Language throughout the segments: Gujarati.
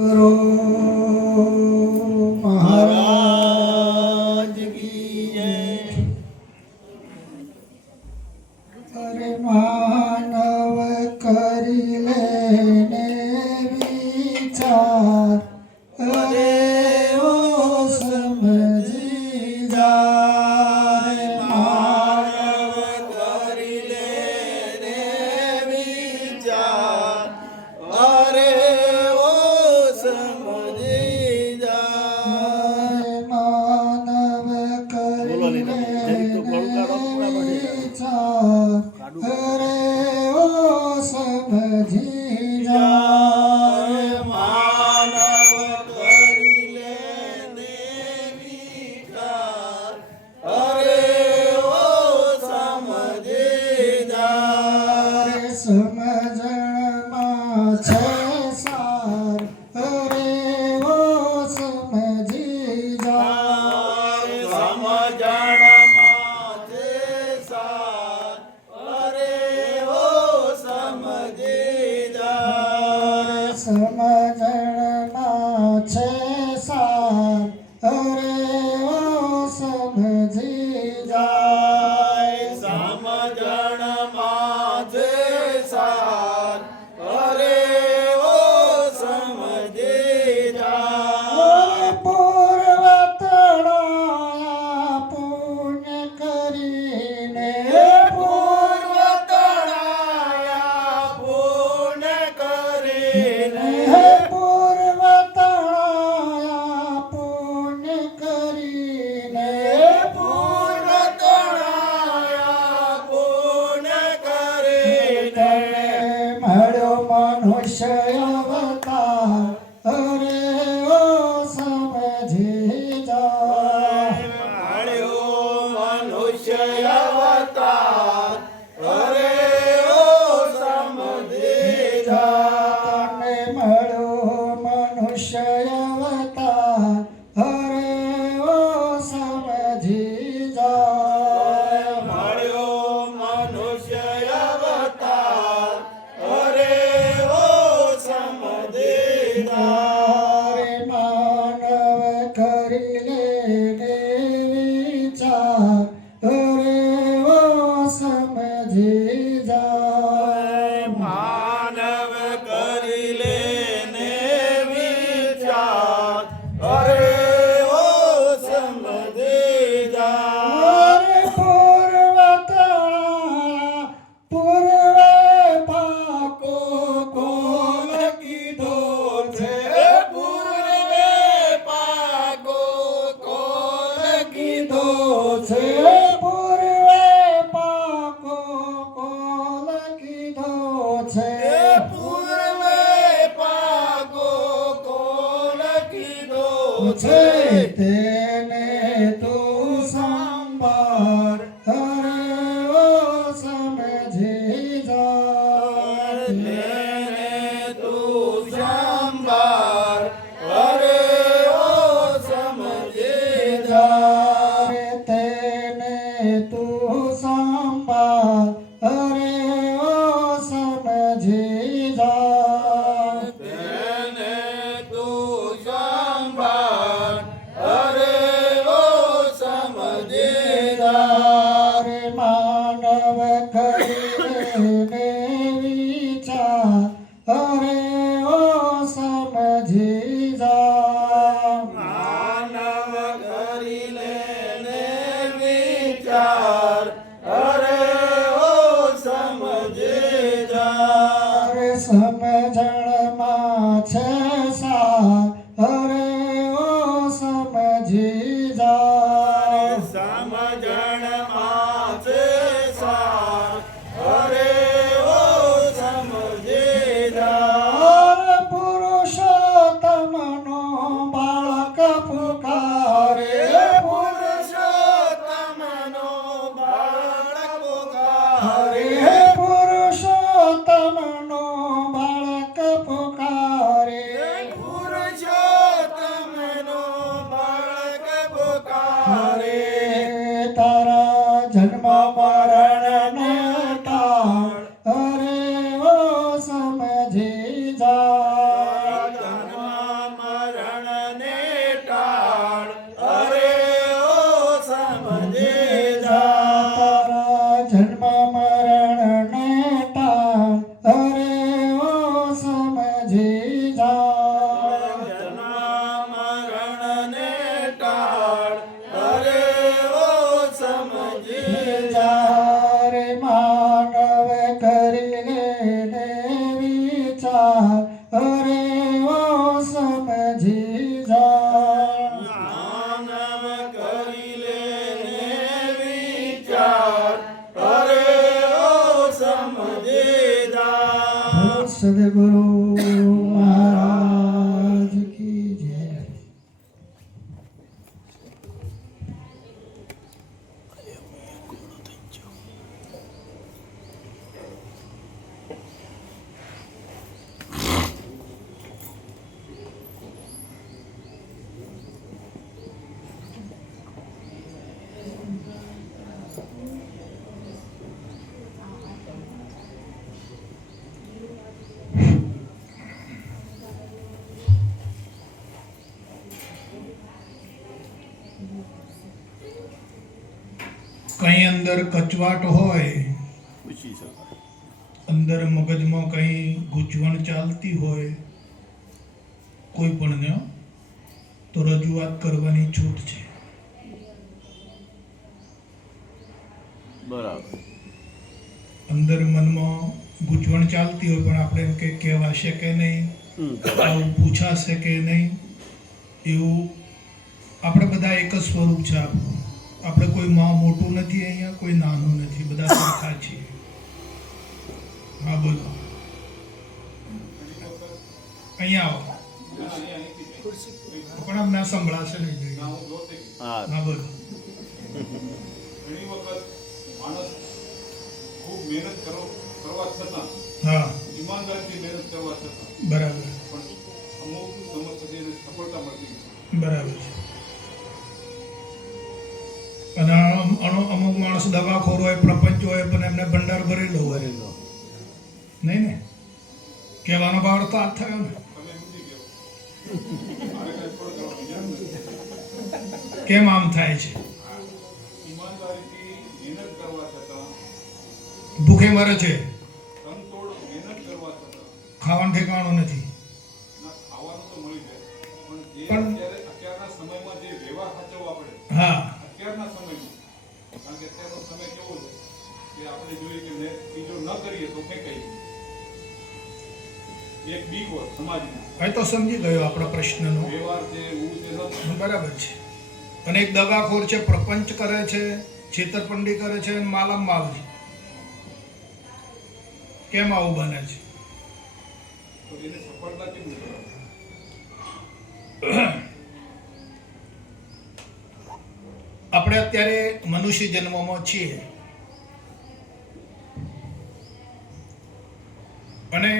रो महाराज की जय। अरे मानव करी लेने विचार, अरे ओ समझी जा। रे मानव करी लेने विचार, अरे ओ समझी जा। रे मानव करी लेने विचार, अरे ओ समझी जा। रे मानव करी लेने विचार, अरे ओ समझी जा। रे समझणમાં છે સાર, અરે ઓ સમજી જા। સમજણમાં છે સાર, અરે ઓ સમજી જા। સમજણમાં છે સાર, અરે ઓ સમજી જાય। સમજણમાં છે સાર, અરે ઓ સમજી જાય। પૂર્વ તણાયા પુણ્ય કરીને, પૂર્વ તણાયા પુણ્ય કરીને, પૂર્વ તણાયા પુણ્ય કરીને, પૂર્વ તણાયા પુણ્ય કરીને મળ્યો મનુષ્ય અવતાર, અરે ઓ સમજી જા। મળ્યો મનુષ્ય અવતાર, અરે ઓ સમજી જા। તને મળ્યો મનુષ્ય અવતાર, અરે ઓ સમજી જા। મળ્યો મનુષ્ય અવતાર, અરે ઓ સમજી જા। રે માનવ કરી લેને વિચાર, અરે ઓ સમજી જા। માનવ કરી લેને વિચાર, અરે ઓ સમજી જા। પૂર્વ તણાયા પૂર્વે પાકો કોલ કીધો છે, પૂર્વે પાકો કોલ કીધો છે, પૂર્વે પાકો કોલ કીધો છે, પૂર્વે પાકો કોલ કીધો છે। તેને તું સંભાળ, અરે ઓ સમજી જા। તેને તું સંભાળ, અરે ઓ સમજી જા। તેને તું સંભાળ, અરે ઓ સમજી જા। તેને તું સંભાળ, અરે ઓ સમજી જા। રે માનવ કરી લેને વિચાર, અરે ઓ સમજી જા। માનવ કરી લેને વિચાર, અરે ઓ સમજી જા। રે સમજણમાં છે સાર, અરે ઓ સમજી જા। સમજણમાં છે સાર, અરે ઓ સમજી જા। પુરુષોત્તમનો કંઈ અંદર કચવાટ હોય, પૂછી શકાય. અંદર મગજમાં કંઈ ગૂંચવણ ચાલતી હોય કોઈ પણને, તો રજૂઆત કરવાની છૂટ છે. બરાબર. અંદર મનમાં ગૂંચવણ ચાલતી હોય પણ આપણે એમ કે કહેવાશે કે નહીં, આવું પૂછાશે કે નહીં, એવું આપણે બધા એક જ સ્વરૂપ છે આપણું. આપણે કોઈ માં મોટું નથી, અહીંયા કોઈ નાનું નથી, બધા સરખા છીએ. હા બોલો, અહીંયા આવો. પણ અમને સંભળાશે નહીં જોઈએ. હા. હા બોલો. ઘણી વખત માણસ ખૂબ મહેનત કરવા છતાં, હા ઈમાનદારીથી મહેનત કરવા છતાં બરાબર પણ અમુક સમય સુધી એને સફળતા મળતી નથી. બરાબર છે. અને અમુક માણસ દવાખોર હોય, પ્રપંચ હોય, પણ એમને ભંડાર ભરેલો હોય નહીં ને. કહેવાનો ભાવ તો આ થયો ને. તમે સમજી ગયો. મારે કંઈ ફળ કરવાની જરૂર નથી. કેમ આમ થાય છે? ઈમાનદારીથી મહેનત કરવા છતાં, ભૂખે મરે છે, તનતોડ મહેનત કરવા છતાં ખાવાનું ઠેકાણું નથી. ના ખાવાનું તો મળી જાય, પણ જે પણ- અત્યારના સમયમાં જે વ્યવહાર સાચવવા પડે હા અત્યારના સમયમાં, કારણ કે અત્યારનો સમય કેવો છે કે આપણે જોઈએ કે બીજો ન કરીએ તો ફેંકાઈ એક બીક હોય સમાજની. હવે તો સમજી ગયો આપણા પ્રશ્નનો. વ્યવહાર છે હું છે ન બરાબર છે. અને એક દગાખોર છે, પ્રપંચ કરે છે, છેતરપિંડી કરે છે, અને માલમ માલ છે. કેમ આવું બને છે? તો એને સફળતા કેવી રીતે મળે? આપણે અત્યારે મનુષ્ય જન્મમાં છીએ અને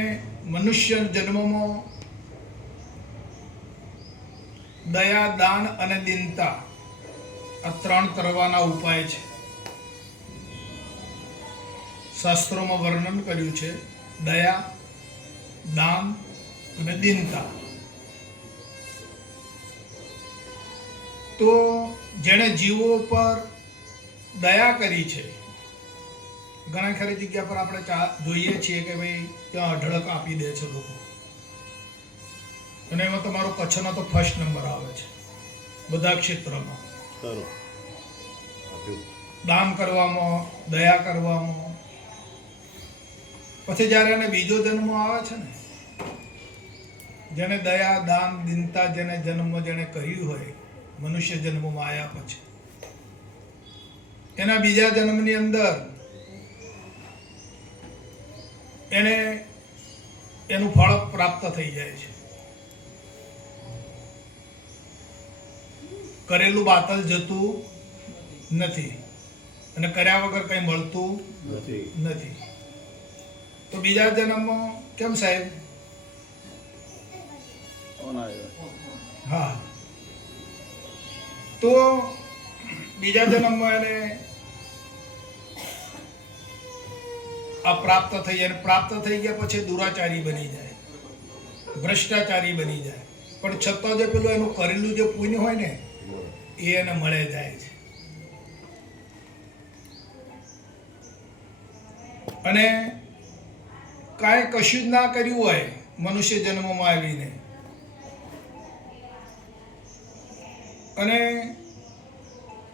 મનુષ્ય જન્મમાં દયા, દાન અને દીનતા આ 3 કરવાના ઉપાય છે. શાસ્ત્રોમાં વર્ણન કર્યું છે દયા, દાન અને દીનતા. તો જેણે જીવો પર દયા કરી છે, ઘણા ખરી જગ્યા પર આપણે જોઈએ છીએ કે ભાઈ ત્યાં અઢળક આપી દે છે લોકો, અને એમાં તમારો કચ્છનો તો ફર્સ્ટ નંબર આવે છે બધા ક્ષેત્રમાં. ખરું. દાન કરવામાં, દયા કરવામાં. પછી જ્યારે એને બીજો જન્મ આવે છે ને, જેને દયા, દાન, દીનતા જેને જેણે કર્યું હોય મનુષ્ય જન્મમાં આવ્યા પછી, એના બીજા જન્મની અંદર એને એનું ફળ પ્રાપ્ત થઈ જાય છે. કરેલું બાતલ જતું નથી અને કર્યા વગર કંઈ મળતું નથી. તો બીજા જન્મમાં કેમ સાહેબ? કોણ આવ્યો? હા, તો બીજા જન્મમાં એને આ પ્રાપ્ત થઈ જાય. પ્રાપ્ત થઈ ગયા પછી દુરાચારી બની જાય, ભ્રષ્ટાચારી બની જાય, પણ છતાં જે પેલું એનું કરેલું જે પુણ્ય હોય ને એ એને મળે જાય છે. અને કાંઈ કશું જ ના કર્યું હોય મનુષ્ય જન્મમાં આવીને, અને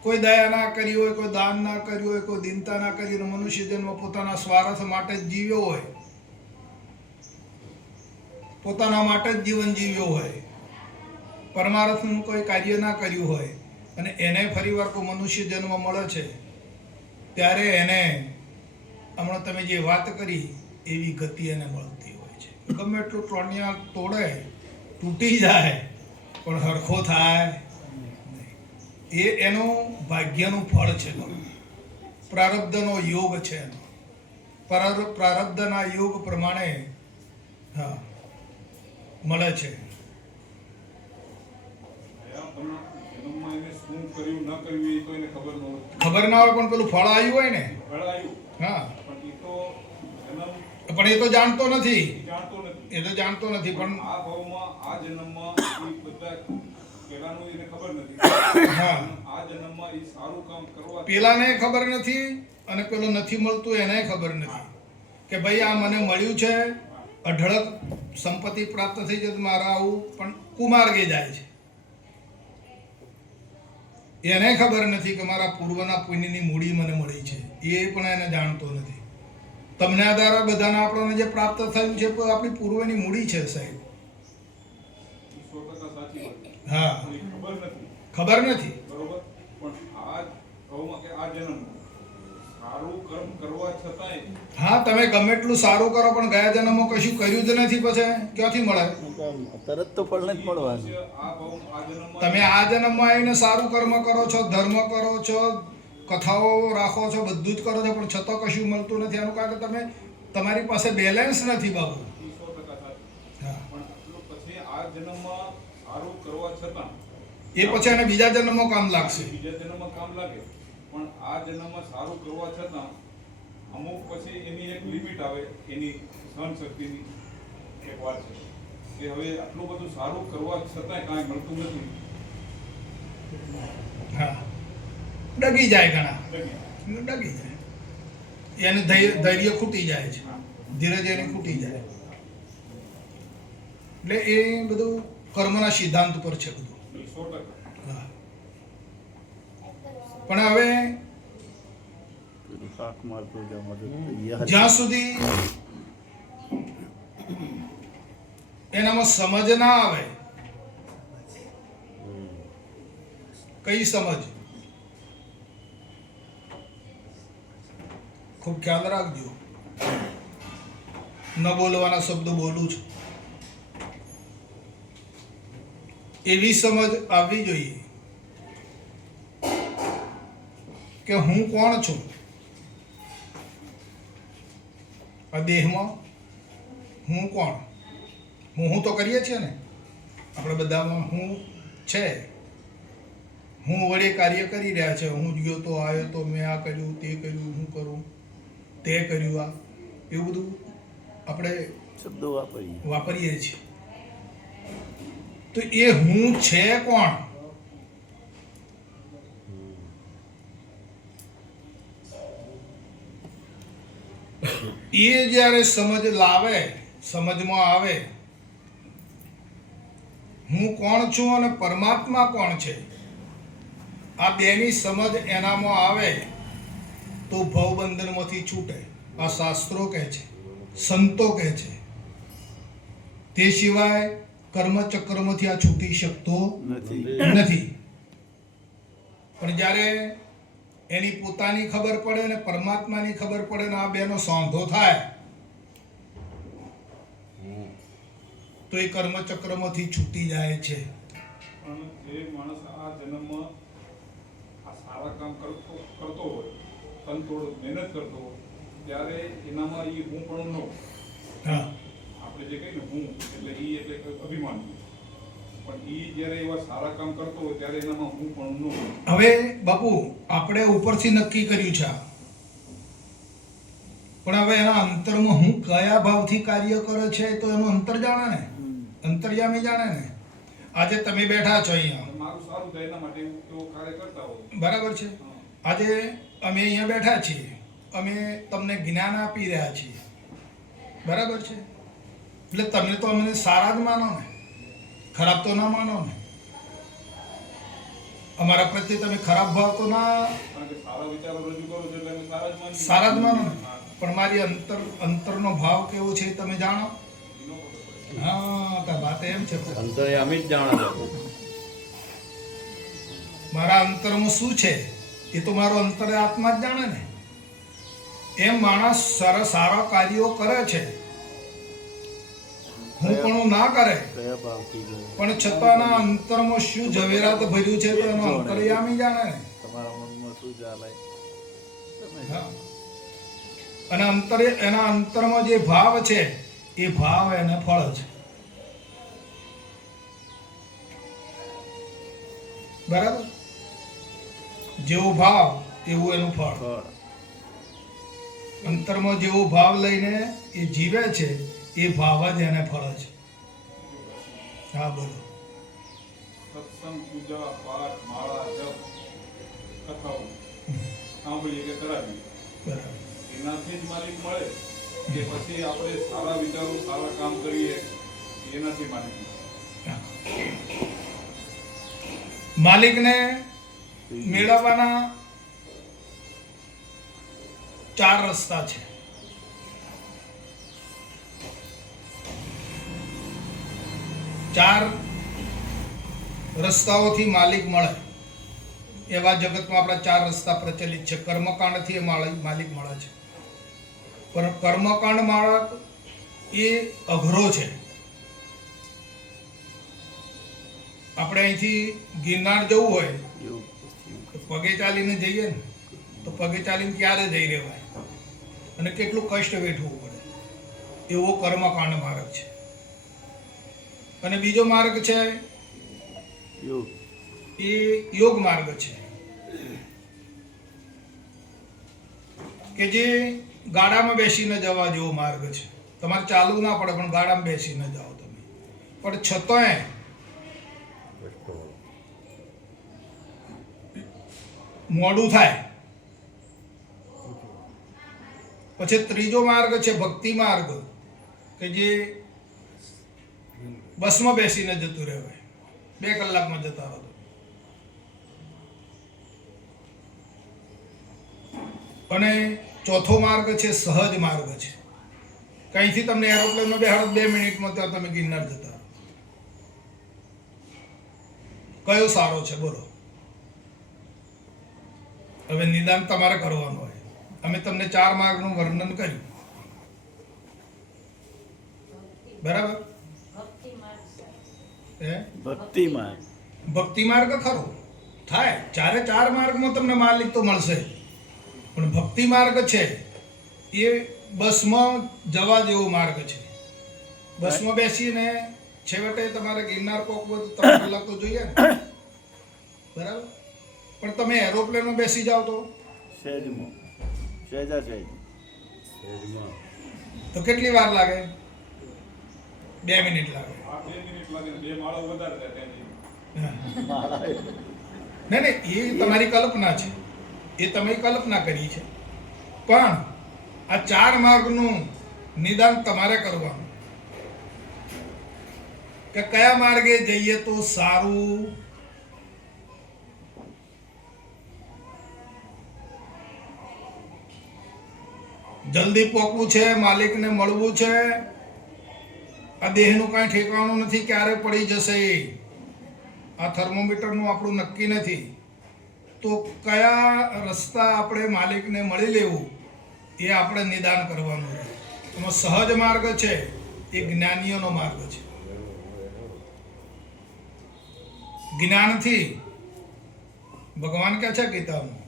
કોઈ દયા ના કરી હોય, કોઈ દાન ના કર્યું હોય, કોઈ દીનતા ના કરી હોય, મનુષ્ય જન્મ પોતાના સ્વાર્થ માટે જ જીવ્યો હોય, પોતાના માટે જ જીવન જીવ્યો હોય, પરમાર્થનું કોઈ કાર્ય ના કર્યું હોય, અને એને ફરીવાર કોઈ મનુષ્ય જન્મ મળે છે, ત્યારે એને હમણાં તમે જે વાત કરી એવી ગતિ એને મળતી હોય છે. ગમે એટલું ટોણિયા તોડે, તૂટી જાય, પણ હરખો થાય એ એનું ભાગ્યનું ફળ છે, પ્રારબ્ધનો યોગ છે. પ્રારબ્ધના યોગ પ્રમાણે હા મળે છે. જન્મમાં એને શું કર્યું ન કર્યું એ તો એને ખબર ન હોય. ખબર ના હોય પણ પેલું ફળ આવ્યું હોય ને, ફળ આવ્યું હા, પણ એ તો જન્મ પણ એ તો જાણતો નથી, જાણતો નથી. એ તો જાણતો નથી. પણ આ ભાવમાં આ જન્મમાં એ બધા પેલાનું એને ખબર નથી હા આ જન્મમાં એ સારું કામ કરવા પેલાને ખબર નથી અને પેલો નથી મળતું એને ખબર નથી કે ભાઈ આ મને મળ્યું છે, અઢળક સંપત્તિ પ્રાપ્ત થઈ છે, મારે આવું, પણ કુમાર્ગે જાય છે. એને ખબર નથી કે મારા પૂર્વના પુણ્યની મૂડી મને મળી છે, એ પણ એને જાણતો નથી. તમને આ દ્વારા બધાને આપણને જે પ્રાપ્ત થયું છે એ આપણી પૂર્વની મૂડી છે સાહેબ. 100% સાચી વાત હા પણ એ ખબર નથી ખબર નથી. બરોબર પણ આ કહું કે આ જન્મ સારું કર્મ કરવા છતાંય હા તમે ગમે એટલું સારું કરો પણ ગયા જન્મમાં કશું કર્યું જ નથી, પછી ક્યાંથી મળે? તરત તો ફળ નથી મળવાનું. આ ભાવ આ જન્મમાં તમે આ જન્મમાં આવીને સારું કર્મ કરો છો, ધર્મ કરો છો, કથાઓ રાખો છો, બધું જ કરો છો, પણ છતાં કશું મળતું નથી. આનું કારણ કે તમે તમારી પાસે બેલેન્સ નથી બાબુ. 100% સાચું. હા પણ આટલું પછી આ જન્મમાં સારું કરવા છતાં એ પછી એને બીજા જન્મમાં કામ લાગશે. બીજા જન્મમાં કામ લાગે પણ આ જન્મમાં સારું કરવા છતાં અમુક પછી એની એક લિમિટ આવે, એની સહન શક્તિની એક વાત છે કે હવે આટલું બધું સારું કરવા છતાંય કાંઈ મળતું નથી. હા ડગી જાય ઘણા, જગ્યા. ડગી જાય, એને ધૈર્ય ખૂટી જાય છે, ધીરજ એની ખૂટી જાય. એટલે એ બધું કર્મના સિદ્ધાંત ઉપર છે બધું. 100%. હા પણ હવે પેલું શાક મારતું જમા જ્યાં સુધી એનામાં સમજ ના આવે, કઈ સમજ? ખૂબ ખ્યાલ રાખજો, ન બોલવાના શબ્દો બોલું છું. એવી સમજ આવવી જોઈએ કે હું કોણ છું. આ દેહમાં હું કોણ? હું તો કરીએ છીએ ને આપણે બધામાં, હું છે, હું વડે કાર્ય કરી રહ્યા છે. હું ગયો તો, આવ્યો તો, મેં આ કર્યું, તે કર્યું, હું કરું, તે કર્યું, આ એવું બધું આપણે શબ્દો વાપરીએ. વાપરીએ છીએ. તો એ હું છે કોણ? એ જ્યારે સમજ લાવે, સમજમાં આવે હું કોણ છું અને પરમાત્મા કોણ છે, આ બેની સમજ એનામાં આવે તો ભવબંધનમાંથી છૂટે. આ શાસ્ત્રો કહે છે, સંતો કહે છે. તે સિવાય કર્મચક્રમાંથી આ છૂટી શકતો નથી. પણ જ્યારે એની પોતાની ખબર પડે ને પરમાત્માની ખબર પડે ને આ બેનો સાંધો થાય તો એ કર્મચક્રમાંથી છૂટી જાય છે. પણ જે માણસ આ જન્મમાં આ સારા કામ કરતો હોય, તનતોડ મહેનત કરતો હોય, ત્યારે એનામાં એ હું પણ નો, હા આપણે જે કહીએ ને હું એટલે એ એટલે અભિમાન, પણ એ જ્યારે એવા સારા કામ કરતો હોય ત્યારે એનામાં હું પણ નો. હવે બાપુ આપણે ઉપરથી નક્કી કર્યું છે આ. પણ હવે એના અંતરમાં હું કયા ભાવથી કાર્ય કરે છે તો એનું અંતર જાણે ને, અંતર્યામી જાણે ને. આજે તમે બેઠા છો અહીંયા, મારું સારું થાય એના માટે એવો કાર્ય કરતા હોય. બરાબર છે. આજે અમે અહીંયા બેઠા છીએ, અમે તમને જ્ઞાન આપી રહ્યા છીએ, બરાબર છે. એટલે તમે તો અમને સારા જ માનો ને, ખરાબ તો ના માનો ને. અમારા પ્રત્યે તમે ખરાબ ભાવ તો ના, કારણ કે સારા વિચારો રજૂ કરો છો એટલે અમે સારા જ માનીએ. સારા જ માનો ને. પણ મારી અંતરનો ભાવ કેવો છે એ તમે જાણો. હા તો વાત એમ છે, અંતર્યામી જ જાણે છે. મારા અંતરમાં શું છે એ તો મારો અંતર આત્મા જ જાણે ને. એમ માણસ સારા કાર્યો કરે છે, હું પણ ના કરે, કયા ભાવથી ગયો? પણ છતાંના અંતરમાં શું ઝવેરાત ભર્યું છે તો એનો અંતર્યામી જાણે ને. તમારા મનમાં શું ચાલે તમે હા. અને એના અંતરમાં જે ભાવ છે એ ભાવ એને ફળ છે, બરાબર. જેવો ભાવ એવું એનું ફળ. ફળ. અંતરમાં જેવો ભાવ લઈને એ જીવે છે એ ભાવ જ એને ફળ છે. હા બોલો. સત્સંગ, પૂજા, પાઠ, માળા, જપ, કથાઓ સાંભળીએ કે કરાવીએ, બરાબર. એનાથી જ માલિક મળે કે પછી આપણે સારા વિચારો, સારા કામ કરીએ એનાથી માલિક મળે? માલિકને મેળવવાના 4 રસ્તા છે. ચાર રસ્તાઓથી માલિક મળે એવા જગતમાં આપણા 4 રસ્તા પ્રચલિત છે. કર્મકાંડથી એ માલિક મળે છે, પણ કર્મકાંડ માર્ગ એ અઘરો છે. આપણે અહીંથી ગિરનાર જવું હોય યોગ તો પગે ચાલીને જઈએ ને, તો પગે ચાલીને ક્યારે જઈ રહેવાય અને કેટલું કષ્ટ વેઠવું પડે. એવો કર્મકાંડ માર્ગ છે. અને બીજો માર્ગ છે યોગ એ યોગ માર્ગ છે, કે જે ગાડામાં બેસીને જવા જેવો માર્ગ છે. તમારે ચાલવું ના પડે, પણ ગાડામાં બેસીને જાઓ તમે, પણ છતાંય મોડું થાય. પછી ત્રીજો માર્ગ છે ભક્તિ માર્ગ, કે જે બસમાં બેસીને જતું રહેવાય, 2 કલાકમાં જતા રહો. અને ચોથો માર્ગ છે સહજ માર્ગ છે, કઈથી તમને એરોપ્લેનમાં બેહાડો 2 મિનિટમાં ત્યાં તમે ગિરનાર જતા રહો. કયો સારો છે બોલો? હવે નિદાન તમારે કરવાનું હોય. અમે તમને 4 માર્ગનું વર્ણન કર્યું, બરાબર? ભક્તિ માર્ગ ભક્તિ માર્ગ ખરો થાય, 4 માર્ગમાં તમને માલિક તો મળશે, પણ ભક્તિ માર્ગ છે એ બસમાં જવા જેવો માર્ગ છે. બસમાં બેસીને છેવટે તમારે ગિરનાર પહોંચવું તો 3 કલાક તો જોઈએ ને, બરાબર? પણ તમે એરોપ્લેનમાં બેસી જાઓ તો સહેજમાં સહેજ તો કેટલી વાર લાગે? 2 મિનિટ લાગે. આ 2 મિનિટ લાગે ને 2 માળો વધારે થાય ત્યાંથી. નહીં, એ તમારી કલ્પના છે, એ તમે કલ્પના કરી છે, પણ આ 4 માર્ગનું નિદાન તમારે કરવાનું, કે કયા માર્ગે જઈએ તો સારું. જલ્દી પહોંચવું છે, માલિકને મળવું છે. આ દેહનું કાંઈ ઠેકાણું નથી, ક્યારે પડી જશે. આ થર્મોમીટરનું આપણું નક્કી નથી. તો કયા રસ્તા આપણે માલિકને મળી લેવું એ આપણે નિદાન કરવાનું રહે. એમાં સહજ માર્ગ છે એ જ્ઞાનીઓનો માર્ગ છે. જ્ઞાનથી ભગવાન કહે છે ગીતામાં,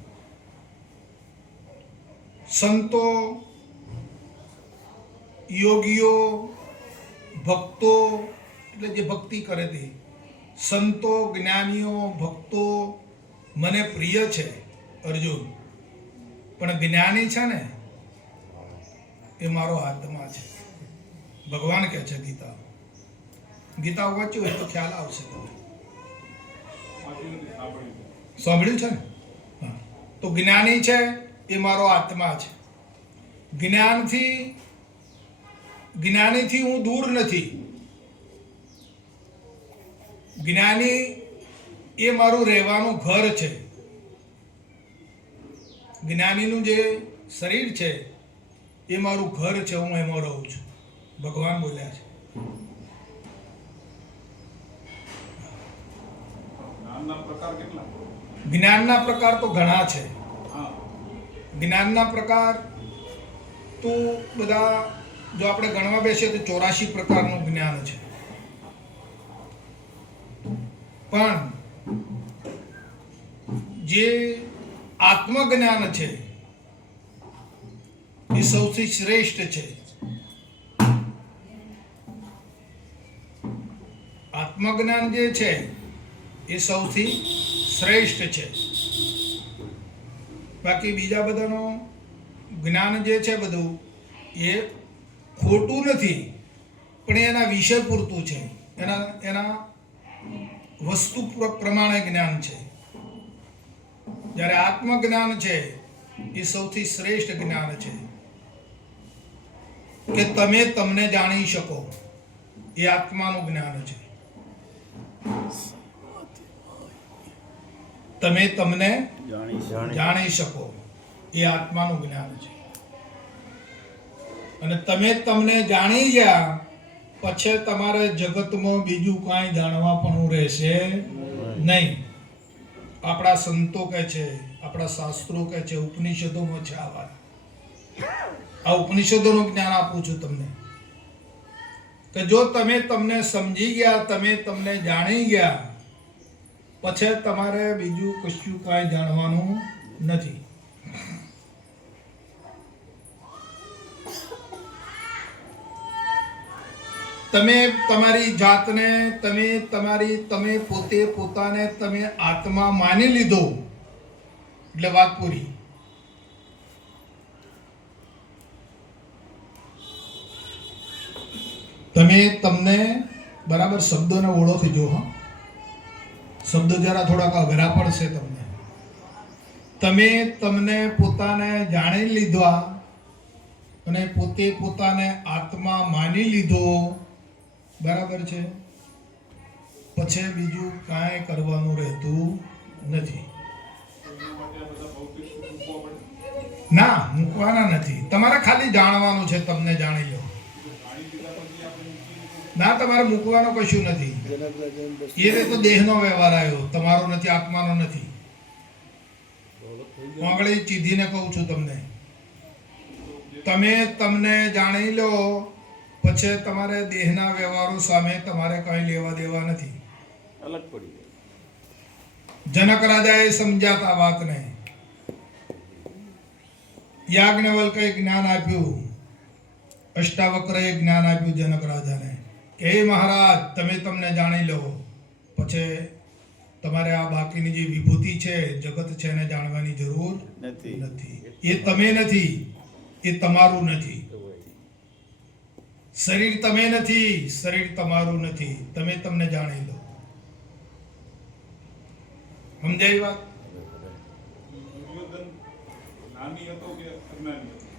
સંતો, યોગીઓ, ભક્તો, એટલે જે ભક્તિ કરે તે સંતો, જ્ઞાનીઓ, ભક્તો મને પ્રિય છે અર્જુન, પણ જ્ઞાની છે ને એ મારો આત્મા છે. ભગવાન કહે છે ગીતા. ગીતા વાંચ્યું હોય તો ખ્યાલ આવશે તમને. વાંચ્યું નથી, સાંભળ્યું છે. સાંભળ્યું છે ને? હા. તો જ્ઞાની છે એ મારો આત્મા છે. જ્ઞાનીથી હું દૂર નથી. જ્ઞાની એ મારું રહેવાનું ઘર છે. જ્ઞાનીનું જે શરીર છે એ મારું ઘર છે, હું એમાં રહું છું. ભગવાન બોલ્યા છે. જ્ઞાનના પ્રકાર કેટલા? જ્ઞાનના પ્રકાર તો ઘણા છે. હા, જ્ઞાનના પ્રકાર તો બધા જો આપણે ગણવા બેસીએ તો 84 પ્રકારનું જ્ઞાન છે. પણ જે આત્મજ્ઞાન છે એ સૌથી શ્રેષ્ઠ છે. આત્મજ્ઞાન જે છે એ સૌથી શ્રેષ્ઠ છે. બાકી બીજા બધાનું જ્ઞાન જે છે બધું એ ખોટું નથી, પણ એના વિષય પૂરતું છે, એના વસ્તુ પ્રમાણે જ્ઞાન છે. જ્યારે આત્મજ્ઞાન છે એ સૌથી શ્રેષ્ઠ જ્ઞાન છે કે તમે તમને જાણી શકો. એ આત્માનું જ્ઞાન છે. તમે તમને જાણી શકો એ આત્માનું જ્ઞાન છે. અને તમે તમને જાણી ગયા પછી તમારે જગતમાં બીજું કાંઈ જાણવા પણ રહેશે નહીં. આપણા સંતો કહે છે, આપણા શાસ્ત્રો કહે છે, ઉપનિષદોમાં છે આ વાત. આ ઉપનિષદોનું જ્ઞાન આપું છું તમને કે જો તમે તમને સમજી ગયા, તમે તમને જાણી ગયા, પછી તમારે બીજું કશું કાંઈ જાણવાનું નથી. તમે તમારી જાતને, તમે પોતે પોતાને તમે આત્મા માની લીધો એટલે વાત પૂરી. તમે તમને બરાબર શબ્દોને ઓળખજો. હા, શબ્દો જરા થોડાક અઘરા પડશે તમને. તમે તમને પોતાને જાણી લીધા અને પોતે પોતાને આત્મા માની લીધો, બરાબર છે, પછી બીજું કાંઈ કરવાનું રહેતું નથી. ના, મૂકવાના નથી. તમારે ખાલી જાણવાનું છે. તમને જાણી લો. ના, તમારે મૂકવાનું કશું નથી. એ તો દેહનો વ્યવહાર આવ્યો, તમારો નથી, આત્માનો નથી. આગળ ચીધીને કહું છું તમને, તમે તમને જાણી લો પછી તમારે દેહના વ્યવહારો સામે તમારે કઈ લેવા દેવા નથી. અલગ પડી ગઈ. જનક રાજાએ સમજાતા વાતને. યાજ્ઞવલ્કે જ્ઞાન આપ્યું, અષ્ટાવક્રએ જ્ઞાન આપ્યું જનક રાજાને કે હે મહારાજ, તમે તમને જાણી લો પછી તમારે આ બાકીની જે વિભૂતિ છે, જગત છે, એને જાણવાની જરૂર નથી. એ તમે નથી, એ તમારું નથી. શરીર તમે નથી, શરીર તમારું નથી. તમે તમને જાણી લો. સમજાય વાત?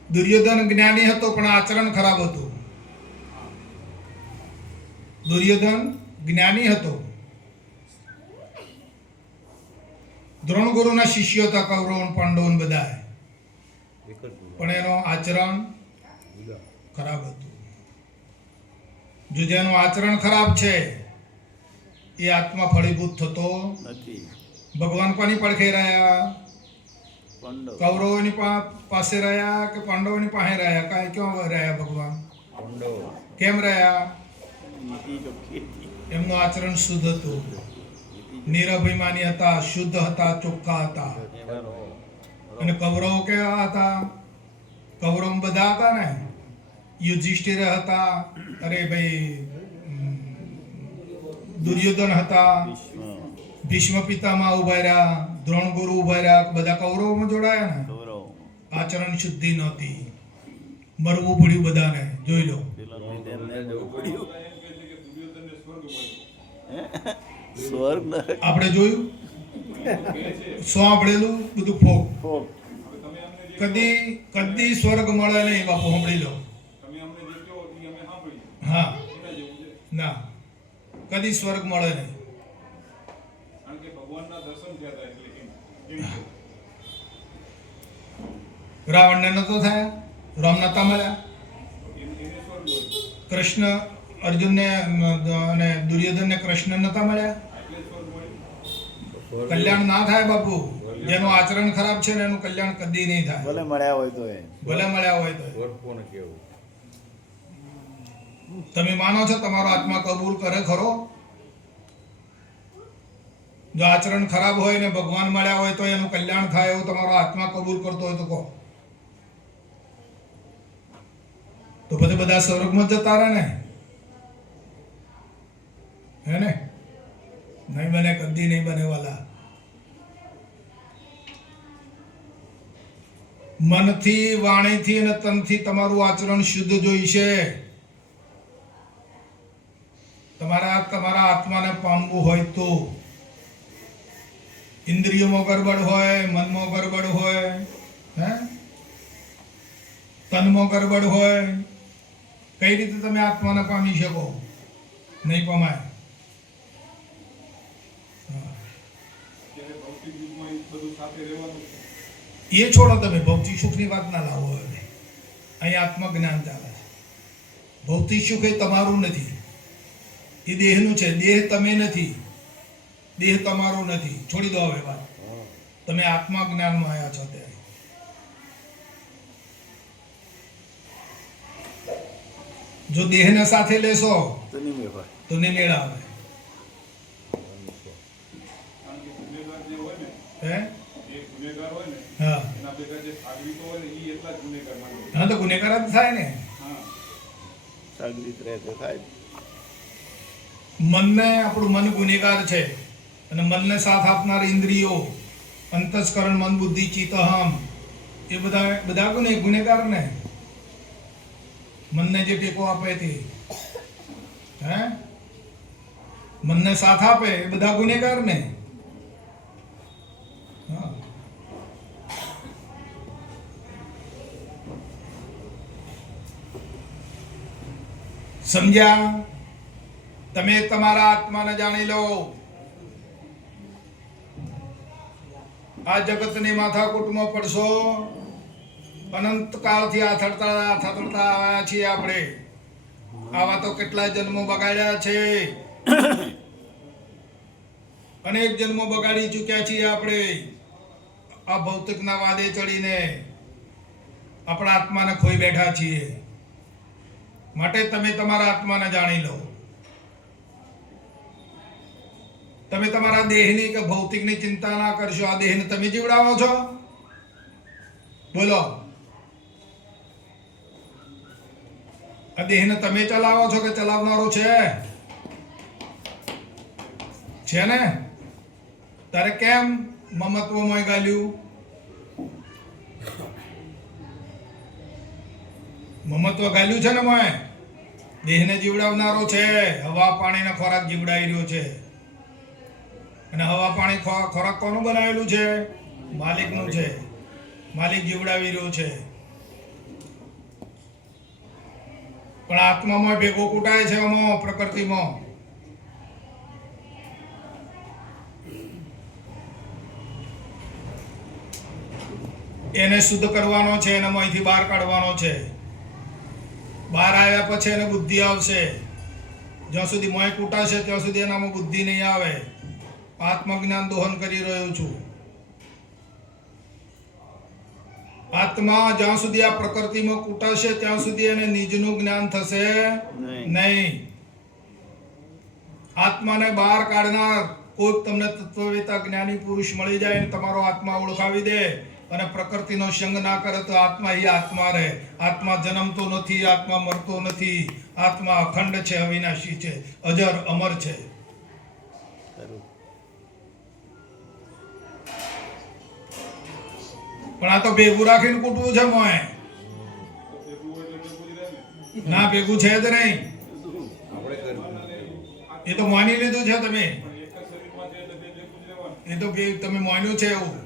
દુર્યોધન જ્ઞાની હતો પણ આચરણ ખરાબ હતું. દુર્યોધન જ્ઞાની હતો, દ્રોણ ગુરુના શિષ્યો હતા, કૌરવ પાંડવ બધા, પણ એનો આચરણ ખરાબ હતું. જો જેનું આચરણ ખરાબ છે એ આત્મા ફળીભૂત થતો નથી. ભગવાન કોની પડખે રહ્યા? પાંડવ. કૌરવોની પાસે રહ્યા કે પાંડવોની પાસે રહ્યા? કાંઈ ક્યાં રહ્યા ભગવાન? કેમ રહ્યા? એમનું આચરણ શુદ્ધ હતું, નિરભિમાની હતા, શુદ્ધ હતા, ચોખ્ખા હતા. અને કૌરવો કેવા હતા? કૌરવ બધા હતા ને, યુધિષ્ઠિર હતા, અરે ભાઈ દુર્યોધન હતા, ભીષ્મ પિતામહ ઉભા રહ્યા, દ્રોણ ગુરુ ઉભા રહ્યા, બધા કૌરવોમાં જોડાયા ને. આચરણ શુદ્ધિ નહોતી, મરવું પડ્યું બધાને. જોઈ લો. સ્વર્ગ આપણે જોયું, સાંભળેલું બધું ફોક. કદી સ્વર્ગ મળે નહીં બાપુ, સાંભળી લો. હા, ના, કદી સ્વર્ગ મળે નહીં. રાવણને નતો થયા, રામ નતા મળ્યા. કૃષ્ણ અર્જુનને અને દુર્યોધનને કૃષ્ણ નતા મળ્યા. કલ્યાણ ના થાય બાપુ. જેનું આચરણ ખરાબ છે ને એનું કલ્યાણ કદી નહીં થાય. ભલે મળ્યા હોય તો ભલે મળ્યા હોય તો. તમે માનો છો તમારો આત્મા કબૂલ કરે ખરો? જો આચરણ ખરાબ હોય ને ભગવાન મળ્યા હોય તો એનું કલ્યાણ થાય એવું તમારો આત્મા કબૂલ કરતો હોય તો કહો. તો પછી બધા સ્વર્ગમાં જતા રહે ને, હે ને? નહીં બને, કદી નહીં બને વાલા. મનથી, વાણીથી અને તનથી તમારું આચરણ શુદ્ધ જોઈશે. તમારા આત્માને પામવું પામવું હોય તો ઇન્દ્રિયોમાં ગરબડ હોય, મનમાં ગરબડ હોય, હે તનમાં ગરબડ હોય, કઈ રીતે તમે આત્માને પામી શકો? નહીં પમાય. ત્યારે ભૌતિક યુગમાં એ બધું સાથે રહેવાનું છે. એ છોડો, તમે ભૌતિક સુખની વાત ના લાવો. હવે અહીં આત્મજ્ઞાન ચાલે છે. ભૌતિક સુખ એ તમારું નથી, એ દેહનું છે. દેહ તમે નથી, દેહ તમારો નથી. છોડી દો હવે વાત. તમે આત્મજ્ઞાનમાં આવ્યા છો ત્યારે. જો દેહને સાથે લેશો તો નહીં મેળ હોય. તો નહીં મેળ આવે. કારણ કે ગુનેગાર જે હોય ને, હે એ ગુનેગાર હોય ને, હા એના ભેગા જે સાગરીતો હોય ને, એ એટલા જ ગુનેગાર માને. હા, તો ગુનેગાર જ થાય ને. હા, સાગરીત રહે તો થાય. મનને, આપણું મન ગુનેગાર છે, અને મનને સાથ આપનાર ઇન્દ્રિયો, અંતસ્કરણ, મન, બુદ્ધિ, ચિત્ત, અહમ, એ બધા ગુનેગાર ને. મનને જે ટેકો આપે તે, હે મનને સાથ આપે એ બધા ગુનેગાર ને. હા. સમજ્યા? તમે તમારા આત્માને જાણી લો. આ જગતની માથાકૂટમાં પડશો. અનંત કાળથી આથડતા આવ્યા છીએ આપણે. આવા તો કેટલાય જન્મો બગાડ્યા છે. અનેક જન્મો બગાડી ચૂક્યા છીએ આપણે આ ભૌતિકના વાદે ચડીને. આપણા આત્માને ખોઈ બેઠા છીએ. માટે તમે તમારા આત્માને જાણી લો. તમે તમારા દેહની કે ભૌતિકની ચિંતા ના કરશો. આ દેહને તમે જીવડાવો છો? બોલો. આ દેહને તમે ચલાવો છો કે ચલાવનારો છે? છે ને? તારે કેમ મમત્વમાં ગાલ્યું? મમત્વ ગાલ્યું છે ને મોય? દેહને જીવડાવનારો છે. હવા પાણીનો ખોરાક જીવડાવી રહ્યો છે. અને હવા પાણી ખોરાક કોનું બનાવેલું છે? માલિકનું છે. માલિક જીવડાવી રહ્યો છે. પણ આત્મામાં ભેગો કૂટાય છે. આમાં પ્રકૃતિમાં એને શુદ્ધ કરવાનો છે. એને અહીંથી બહાર કાઢવાનો છે. બહાર આવ્યા પછી એને બુદ્ધિ આવશે. જ્યાં સુધી મોય કૂટાશે ત્યાં સુધી એનામાં બુદ્ધિ નહીં આવે. આત્મજ્ઞાન દોહન કરી રહ્યો છું. આત્મા જ્યાં સુધી આ પ્રકૃતિમાં કૂટાશે ત્યાં સુધી એને નિજનું જ્ઞાન થશે નહીં. આત્માને બહાર કાઢનાર કોઈ તમને તત્વવેતા જ્ઞાની પુરુષ મળી જાય અને તમારો આત્મા ઓળખાવી દે અને પ્રકૃતિનો સંગ ના કરે તો આત્મા એ આત્મા રહે. આત્મા જન્મતો નથી, આત્મા મરતો નથી. આત્મા અખંડ છે, અવિનાશી છે, અજર અમર છે. પણ આ તો ભેગું રાખીને કૂટવું છે મોય. ભેગું હોય એટલે ભેગું જ રહે ને. ના, ભેગું છે જ નહીં. એ તો માની લીધું છે તમે. પણ એક જ શરીરમાં છે એટલે બે ભેગું જ રહેવાનું. એ તો તમે માન્યું છે એવું.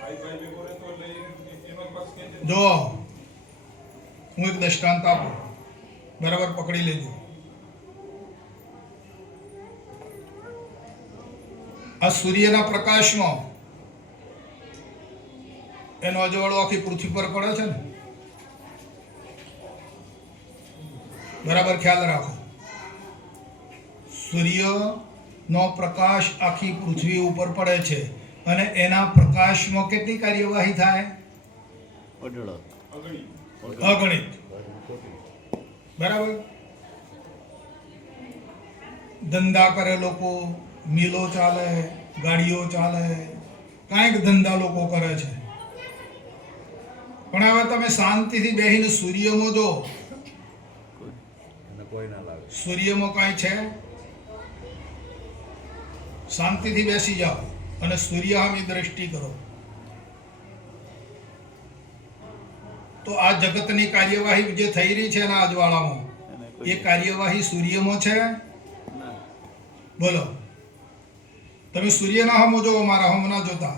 ભાઈ ભાઈ ભેગો રહેતો એટલે એનો પક્ષ કે છે. જો હું એક દ્રષ્ટાંત આપું, બરાબર પકડી લેજો. આ સૂર્યના પ્રકાશમાં એનો અજવાળો આખી પૃથ્વી પર પડે છે ને. બરાબર ખ્યાલ રાખો. સૂર્યનો પ્રકાશ આખી પૃથ્વી ઉપર પડે છે અને એના પ્રકાશમાં કેટલી કાર્યવાહી થાય? અગણિત. બરાબર. ધંધા કરે લોકો, મિલો ચાલે, ગાડીઓ ચાલે, કાંઈક ધંધા લોકો કરે છે. પણ હવે તમે શાંતિથી બેસીને સૂર્યમાં જો, સૂર્યમાં કાંઈ છે? શાંતિથી બેસી જાઓ અને સૂર્ય સામે દ્રષ્ટિ કરો તો આ જગતની કાર્યવાહી જે થઈ રહી છે એના અજવાળામાં, એ કાર્યવાહી સૂર્યમાં છે? બોલો, તમે સૂર્યના હમો જોવો, મારા હમ ના જોતા.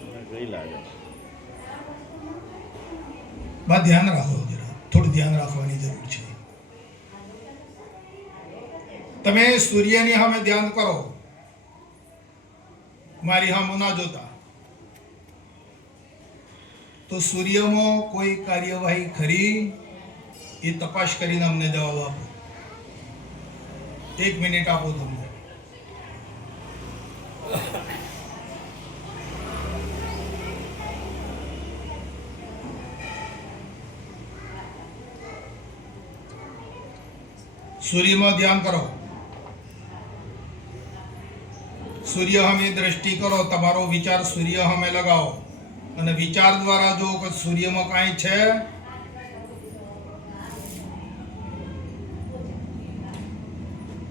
મને કઈ લાગે બા ધ્યાન રાખો, જરા થોડું ધ્યાન રાખવાની જરૂર છે. તમે સૂર્યની સામે ધ્યાન કરો, મારી સામે ના જોતા. તો સૂર્યમાં કોઈ કાર્યવાહી ખરી એ તપાસ કરીને અમને જવાબ આપો. 1 મિનિટ આપો તમને. સૂર્યમાં ધ્યાન કરો, સૂર્ય સામે દ્રષ્ટિ કરો, તમારો વિચાર સૂર્ય સામે લગાવો અને વિચાર દ્વારા જો કે સૂર્યમાં કાંઈ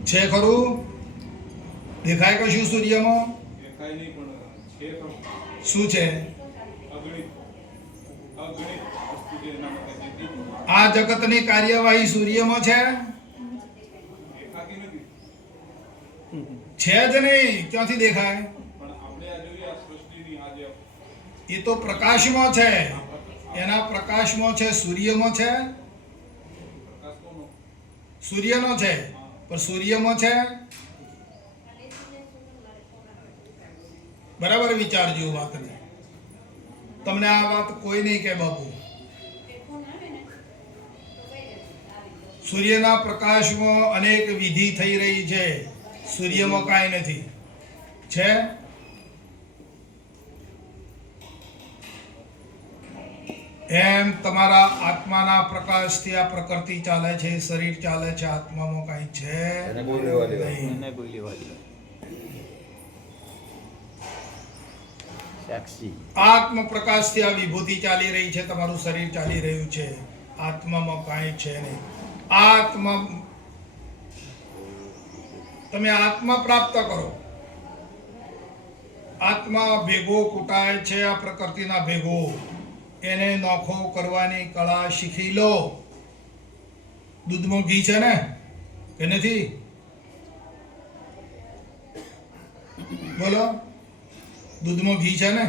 છે ખરું? દેખાય કશું સૂર્યમાં? દેખાય નહીં પણ છે ખરું. શું છે? અગણિત વસ્તુ છે એના માટે જે આ જગતની કાર્યવાહી સૂર્યમાં છે? દેખાતી નથી. છે જ નહીં, ક્યાંથી દેખાય? પણ આપણે આ જોઈએ આ સૃષ્ટિની આ જે એ તો પ્રકાશમાં છે, એના પ્રકાશમાં છે. સૂર્યમાં છે? પ્રકાશ કોનો? સૂર્યનો છે, પણ સૂર્યમાં છે? બરાબર વિચારજો વાતને. તમને આ વાત કોઈ નહીં કે બાપુ. સૂર્યના પ્રકાશમાં અનેક વિધિ થઈ રહી છે, સૂર્યમાં કાંઈ નથી. છે? એમ તમારા આત્માના પ્રકાશથી આ પ્રકૃતિ ચાલે છે, શરીર ચાલે છે. આત્મામાં કાંઈ છે એને કોઈ લેવા દેવા નહીં. એને કોઈ લેવા દેવા સાક્ષી આત્મ પ્રકાશથી આ વિભૂતિ ચાલી રહી છે, તમારું શરીર ચાલી રહ્યું છે. આત્મામાં કાંઈ છે નહીં. આત્મા, તમે આત્મા પ્રાપ્ત કરો. આત્મા ભેગો કૂટાય છે આ પ્રકૃતિના ભેગો. એને નોખો કરવાની કળા શીખી લો. દૂધમાં ઘી છે ને કે નથી? બોલો, દૂધમાં ઘી છે ને?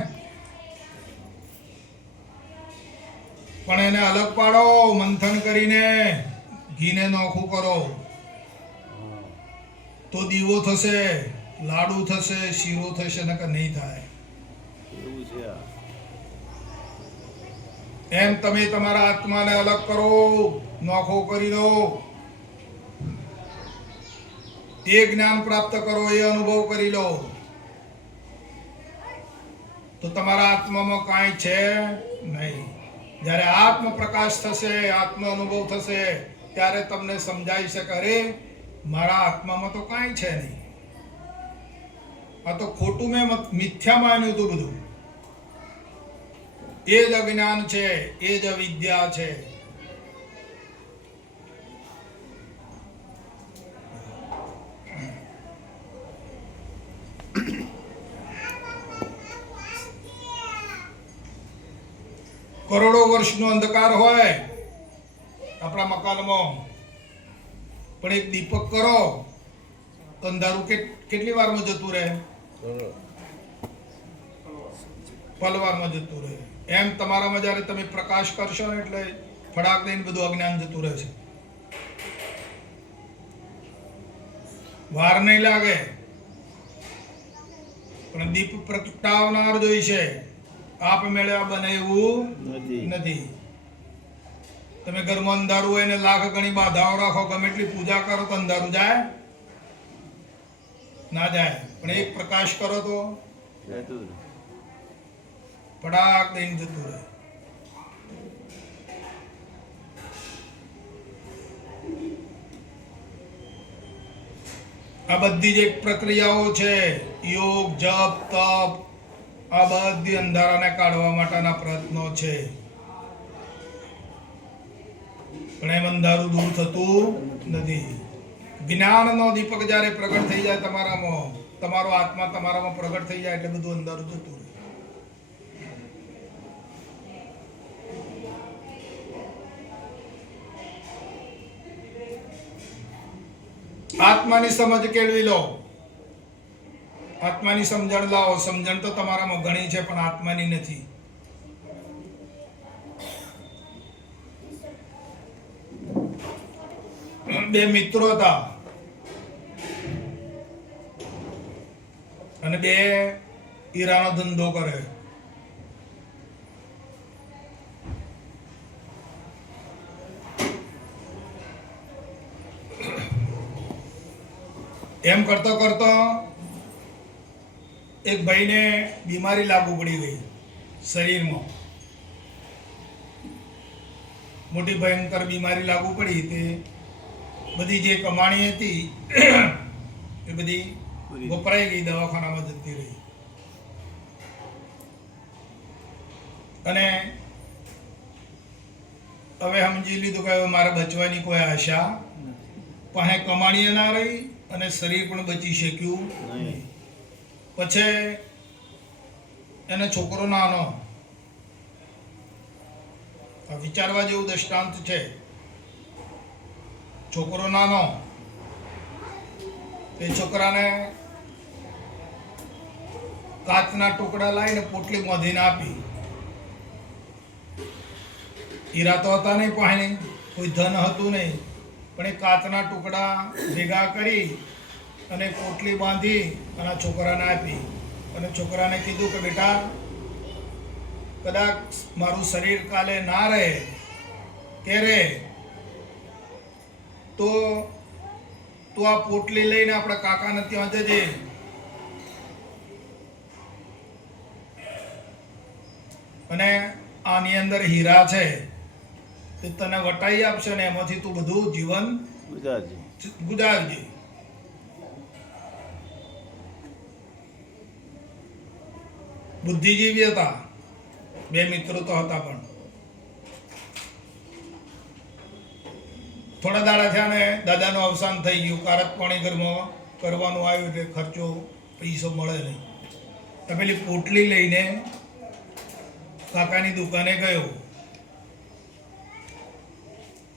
પણ એને અલગ પાડો, મંથન કરીને ઘીને નોખું કરો તો દીવો થશે, લાડુ થશે, શીરો થશે, નકર નહીં થાય. એવું છે આ એમ તમે તમારા આત્માને અલગ કરો, નોખો કરી દો. એ જ્ઞાન પ્રાપ્ત કરો, એ અનુભવ કરી લો તો તમારા આત્મામાં કાંઈ છે નહીં. જ્યારે આત્મ પ્રકાશ થશે, આત્મ અનુભવ થશે, ત્યારે તમને સમજાઈ શકે, અરે મારા આત્મામાં તો કાંઈ છે નહીં. આ તો ખોટું મેં મિથ્યા માન્યું હતું બધું. એ જ અજ્ઞાન છે, એ જ અવિદ્યા છે. કરોડો વર્ષનો અંધકાર હોય આપણા મકાનમાં, પણ એક દીપક કરો તો અંધારું કેટલી વારમાં જતું રહે? પલવારમાં જતું રહે. એમ તમારામાં જ્યારે તમે પ્રકાશ કરશો ને એટલે ફડાક દઈને બધું અજ્ઞાન જતું રહે છે. વાર નહીં લાગે. પણ દીપ પ્રગટાવનાર જોઈશે. આપ મેળવ્યા બને એવું નથી. તમે ઘરમાં અંધારું હોય ને લાખ ગણી બાધાઓ રાખો, ગમે એટલી પૂજા કરો તો અંધારું જાય ના જાય. પણ એક પ્રકાશ કરો તો ફટાક દઈને જતું રહે. આ બધી જ એક પ્રક્રિયાઓ છે. યોગ, જપ, તપ, આ બધી અંધારાને કાઢવા માટેના પ્રયત્નો છે. પણ એમ અંધારું દૂર થતું નથી. જ્ઞાનનો દીપક જ્યારે પ્રગટ થઈ જાય તમારામાં, તમારો આત્મા તમારામાં પ્રગટ થઈ જાય એટલે બધું અંધારું જતું રહે. આત્માની સમજ કેળવી લો. આત્માની સમજણ લાવો. સમજણ તો તમારામાં ઘણી છે પણ આત્માની નથી. બે મિત્રો હતા અને બે હીરાનો ધંધો કરે. એમ કરતો કરતો એક ભાઈને બીમારી લાગુ પડી ગઈ શરીરમાં. મોટી ભયંકર બીમારી લાગુ પડી. તે બધી જે કમાણી હતી એ બધી વપરાઈ ગઈ, દવાખાનામાં જતી રહી. અને હવે સમજી લીધું કે હવે મારે બચવાની કોઈ આશા પાસે કમાણીએ ના રહી અને શરીર પણ બચી શક્યું નહીં. પછી એને છોકરો નાનો. વિચારવા જેવું દ્રષ્ટાંત છે. છોકરો નાનો, એ છોકરાને કાચના ટુકડા લાવીને પોટલી બાંધીને આપી. હીરા તો હતા નહીં પાસે, કોઈ ધન હતું નહીં, પણ એ કાચના ટુકડા ભેગા કરી અને પોટલી બાંધી અને છોકરાને આપી. અને છોકરાને કીધું કે બેટા, કદાચ મારું શરીર કાલે ના રહે ત્યારે તો તું આ પોટલી લઈને આપણા કાકાને ત્યાં જજે. અને આની અંદર હીરા છે તે તને વટાઈ આપશે ને એમાંથી તું બધું જીવન ગુજારજે. બુદ્ધિજીવી હતા બે મિત્રો તો હતા, પણ થોડા દાડા થયા ને દાદાનું અવસાન થઈ ગયું. કારક પાણી ઘરમાં કરવાનું આવ્યું એટલે ખર્ચો પૈસો મળે નહીં. તો પેલી પોટલી લઈને કાકાની દુકાને ગયો.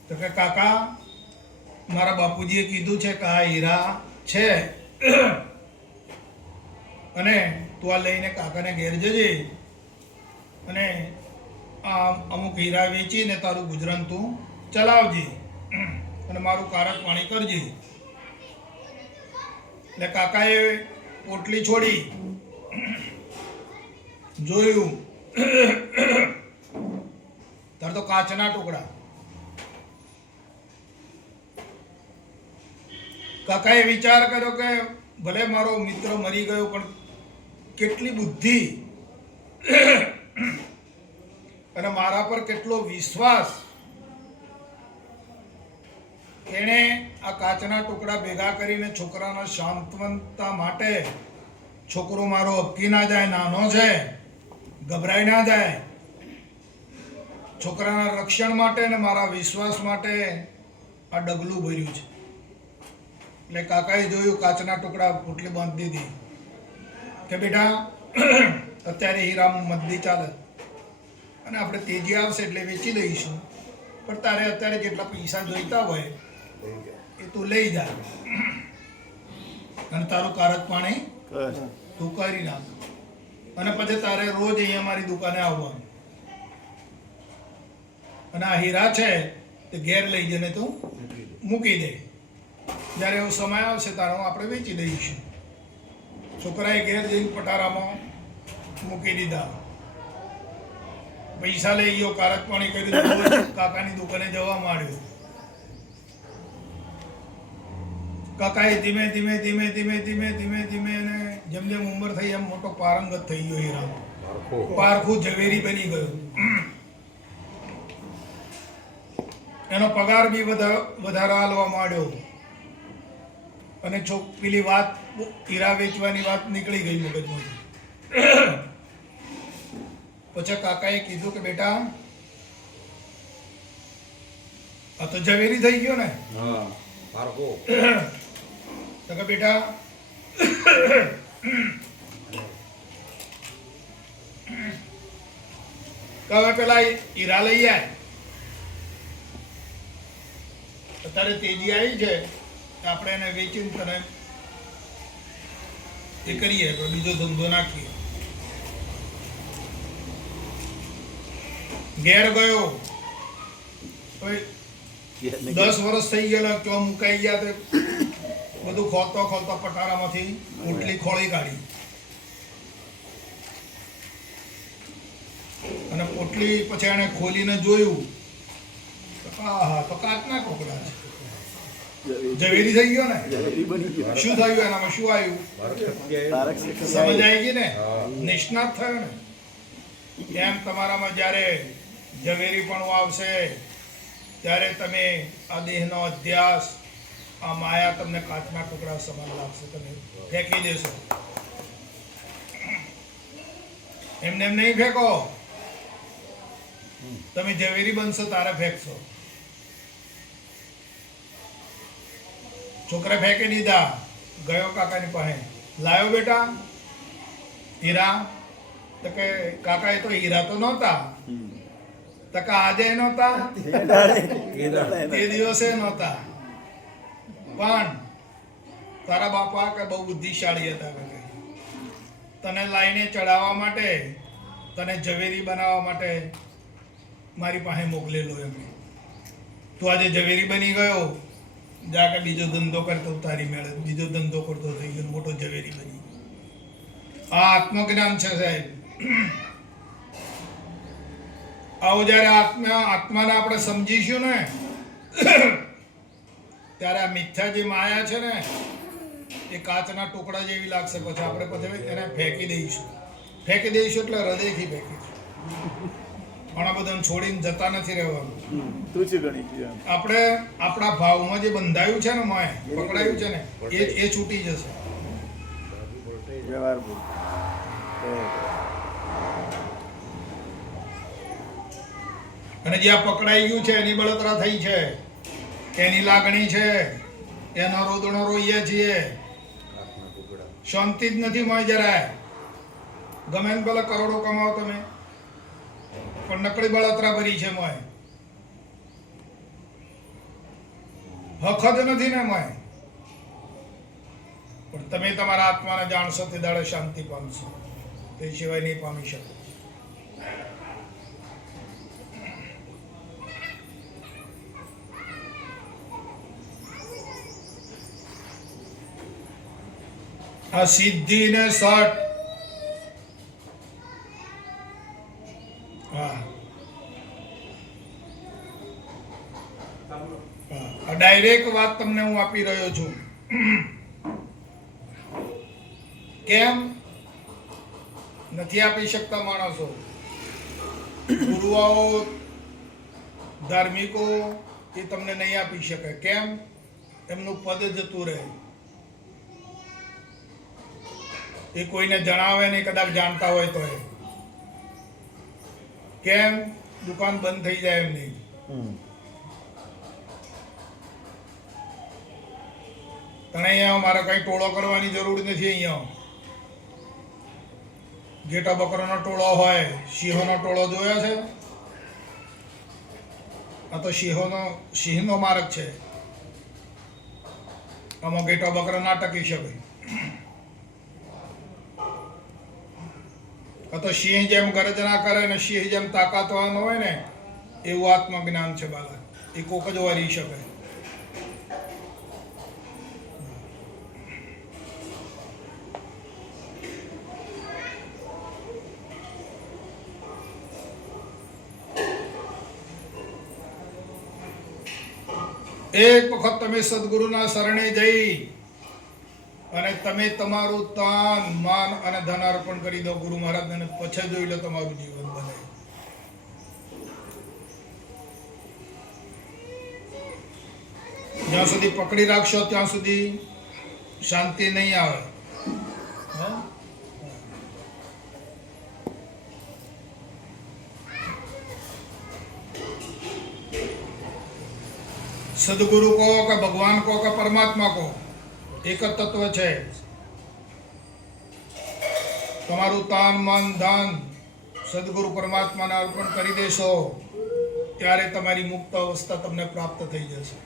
તો કે કાકા, મારા બાપુજીએ કીધું છે કે આ હીરા છે અને તું આ લઈને કાકાને ઘેર જજે અને આ અમુક હીરા વેચીને તારું ગુજરાન તું ચલાવજે અને મારું કારક પાણી કરજે. એટલે કાકાએ પોટલી છોડી જોયું તાર તો કાચના ટુકડા. કાકાએ વિચાર કર્યો કે ભલે મારો મિત્ર મરી ગયો પણ કેટલી બુદ્ધિ અને મારા પર કેટલો વિશ્વાસ. એણે આ કાચના ટુકડા ભેગા કરીને છોકરાના શાંતવંતા માટે, છોકરો મારો અપકી ના જાય, નાનો છે, ગભરાઈ ના જાય, છોકરાના રક્ષણ માટે ને મારા વિશ્વાસ માટે આ ડગલું ભર્યું છે. એટલે કાકાએ જોયું, કાચના ટુકડા પોટલી બાંધી દીધી કે બેટા, અત્યારે હીરામાં મંદી ચાલે અને આપણે તેજી આવશે એટલે વેચી દઈશું, પણ તારે અત્યારે જેટલા પૈસા જોઈતા હોય એ તું લઈ જા અને તારું કારક પાણી તું કરી નાખ અને પછી તારે રોજ અહીંયા મારી દુકાને આવવાનું અને આ હીરા છે તે ઘેર લઈ જઈને તું મૂકી દે. જ્યારે એવો સમય આવશે તારો આપણે વેચી દઈશું. છોકરાએ ઘેર જઈને પટારામાં મૂકી દીધા. પૈસા લઈ ગયો, કારક પાણી કરી દીધું, કાકાની દુકાને જવા માંડ્યો. કાકાએ ધીમે ધીમે ધીમે ધીમે ધીમે ધીમે ધીમે અને જેમ જેમ ઉંમર થઈ એમ મોટો પારંગત થઈ ગયો હીરામાં. પારખું ઝવેરી બની ગયું. એનો પગાર બી વધારે હાલવા માંડ્યો અને પેલી વાત હીરા વેચવાની વાત નીકળી ગઈ મગજમાંથી. પછી કાકાએ કીધું કે બેટા, આ તો ઝવેરી થઈ ગયો ને. તો કે બેટા, હવે પેલા હીરા લઈ આય. અત્યારે તેજી આવી છે આપણે એને વેચીને તને એ કરીએ તો બીજો ધંધો નાખીએ. ઘેર ગયો હવે 10 વર્ષ થઈ ગયેલા તો મુકાઈ ગયા તે બધું ખોલતો ખોલતો પટારામાંથી પોટલી ખોળી કાઢી અને પોટલી પછી એને ખોલીને જોયું આહા તો કાચના ટુકડા છે. ઝવેરી થઈ ગયો ને. શું થયું એનામાં? શું આવ્યું? સમજ આવી ગઈ ને? નિષ્ણાત થયો ને. એમ તમારામાં જ્યારે ઝવેરી પણ આવશે ત્યારે તમે આ દેહનો અધ્યાસ, આ માયા તમને કાચના ટુકડા સમાન લાગશે, તમે ફેંકી દેશો. એમને એમ નહીં ફેંકો. તમે ઝવેરી બનશો તારે ફેંકશો. છોકરા ફેંકી દીધા. ગયો કાકાની પાસે, લાયો બેટા હીરા? તો કે કાકા એ તો હીરા તો નહોતા. તો કે આજે નહોતા, તે દિવસે નહોતા, પણ તારા બાપા કે બહુ બુદ્ધિશાળી હતા. કે તને લાઈને ચડાવવા માટે, તને ઝવેરી બનાવવા માટે મારી પાસે મોકલેલો એમ. તું આજે ઝવેરી બની ગયો, જા કે બીજો ધંધો કરતો તારી મેળે, બીજો ધંધો કરતો થઈ ગયો, મોટો ઝવેરી બની. આ આત્મજ્ઞાન છે સાહેબ. આવું જ્યારે આત્માને આપણે સમજીશું ને ત્યારે આ મિથ્યા જે માયા છે ને એ કાચના ટુકડા જેવી લાગશે. પછી આપણે પછી એને ફેંકી દઈશું. ફેંકી દઈશું એટલે હૃદયથી ફેંકીશું. ઘણા બધાને છોડીને જતા નથી રહેવાનું. આપણે આપણા ભાવમાં જે બંધાયું છે ને, માય પકડાયું છે ને, એ છૂટી જશે. અને જે આ પકડાઈ ગયું છે એની બળતરા થઈ છે, એની લાગણી છે, એનો રોદણો રોઈએ છીએ. શાંતિ જ નથી મોય જરાય. ગમે ને ભલે કરોડો કમાવો તમે, પણ નકળી બળતરા ભરી છે મોય. હક જ નથી ને મોય. પણ તમે તમારા આત્માને જાણશો તે દાડે શાંતિ પામશો, તે સિવાય નહીં પામી શકો. આ સિદ્ધિ ને સટ, ડાયરેક્ટ વાત તમને હું આપી રહ્યો છું. કેમ નથી આપી શકતા માણસો? ગુરુઓ, ધાર્મિકો એ તમને નહીં આપી શકે. કેમ? એમનું પદ જતું રહે. એ કોઈને જણાવે નહીં, કદાચ જાણતા હોય તો. કેમ? દુકાન બંધ થઈ જાય એમની. તને અહીંયા મારે કઈ ટોળો કરવાની જરૂર નથી. અહીંયા ઘેટા બકરાનો ટોળો હોય, સિંહોનો ટોળો જોયો છે? આ તો સિંહનો માર્ગ છે. આમાં ઘેટા બકરા ના ટકી શકે. આ તો સિંહ જેમ ગર્જના કરે ને સિંહ જેમ તાકાતવાન હોય ને, એવું આત્મજ્ઞાન છે બાળક. એ કોક જ વરી શકે. એક વખત તમે સદગુરુના શરણે જઈ અને તમે તમારું તન, મન અને ધન અર્પણ કરી દો ગુરુ મહારાજને, પછી જોઈ લો તમારું જીવન બને. જ્યાં સુધી પકડી રાખશો ત્યાં સુધી શાંતિ નહીં આવે. સદગુરુ કહો કે ભગવાન કહો કે પરમાત્મા કહો, એક જ તત્વ છે. તમારું તન, મન, ધન સદગુરુ પરમાત્માને અર્પણ કરી દેશો ત્યારે તમારી મુક્ત અવસ્થા તમને પ્રાપ્ત થઈ જશે.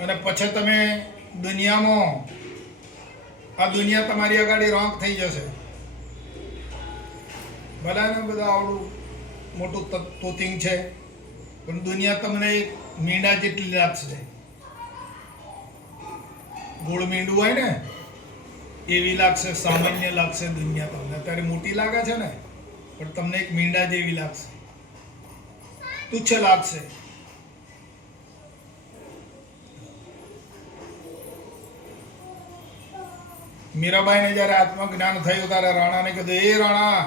અને પછી તમે દુનિયામાં આ દુનિયા તમારી આગળ રોંક થઈ જશે. ભલે ને બધા આવડું મોટું તોતિંગ છે, પણ દુનિયા તમને એક મીંડા જેટલી લાગશે. ગોળ મીંડું હોય ને એવી લાગશે, સામાન્ય લાગશે દુનિયા તમને. અત્યારે મોટી લાગે છે ને, પણ તમને એક મીંડા જેવી લાગશે, તુચ્છ લાગશે. મીરાબાઈને જ્યારે આત્મજ્ઞાન થયું ત્યારે રાણાને કીધું, એ રાણા,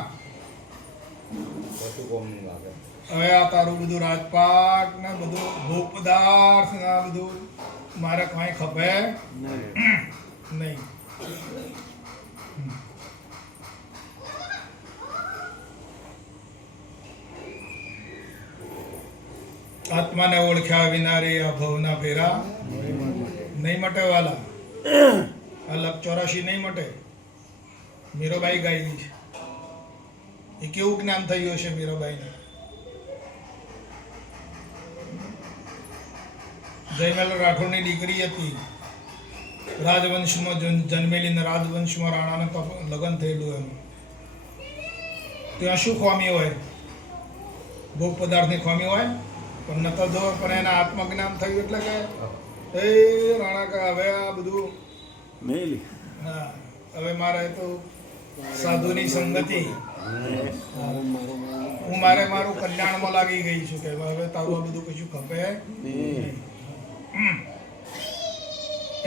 હવે આ તારું બધું રાજપાટ ને બધું ભોગ પદાર્થ ને આ બધું મારે કઈ ખપે નહીં. આત્માને ઓળખ્યા વિના રે આ ભવના ફેરા નહીં મટે વાલા. આ લક 84 નહીં મટે. મીરાબાઈ ગાઈ છે. એ કેવું જ્ઞાન થયું હશે મીરાબાઈને? જયમલ રાઠોડની દીકરી હતી, રાજવંશમાં જન્મેલી ને રાજવંશમાં રાણાને લગ્ન થયેલું. એનું ત્યાં શું ખામી હોય? ભોગ પદાર્થની ખામી હોય, પણ નતો દો. પણ એના આત્મજ્ઞાન થયું એટલે કે એ રાણા કે હવે આ બધું હા, હવે મારે તો સાધુની સંગતિ, હું મારું કલ્યાણમાં લાગી ગઈ છું કે હવે તારું આ બધું કશું ખપે નહીં.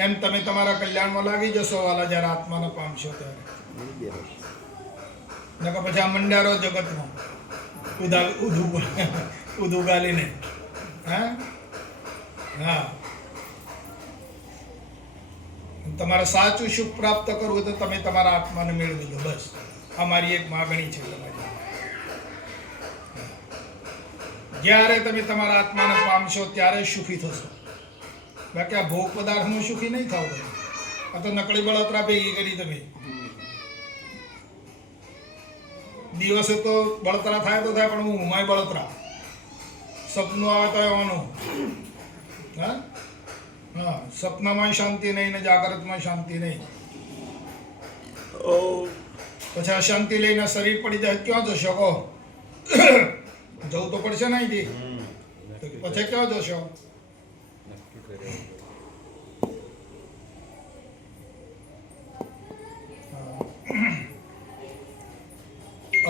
એમ તમે તમારા કલ્યાણમાં લાગી જશો વાલા, જ્યારે આત્માને પામશો ત્યારે. નકર પછી આ મંડારો જગતમાં ઉધું ગાલીને. હા હા, તમારે સાચું સુખ પ્રાપ્ત કરવું તો તમે તમારા આત્માને મેળવી દો. બસ આ મારી એક માગણી છે તમારી. જ્યારે તમે તમારા આત્માને પામશો ત્યારે સુખી થશો. બાકી આ ભોગ પદાર્થનું સુખી નહીં થાવ. આ તો નકળી બળતરા ભેગી કરી તમે. દિવસે તો બળતરા થાય તો થાય, પણ હું હુમાય બળતરા. સપનું આવે તો આવવાનું. હા હા, સપનામાં શાંતિ નહીં ને જાગૃતમાં શાંતિ નહીં. પછી અશાંતિ લઈને શરીર પડી જાય, ક્યાં જશો કહો? જવું તો પડશે ને અહીંથી. પછી ક્યાં જશો?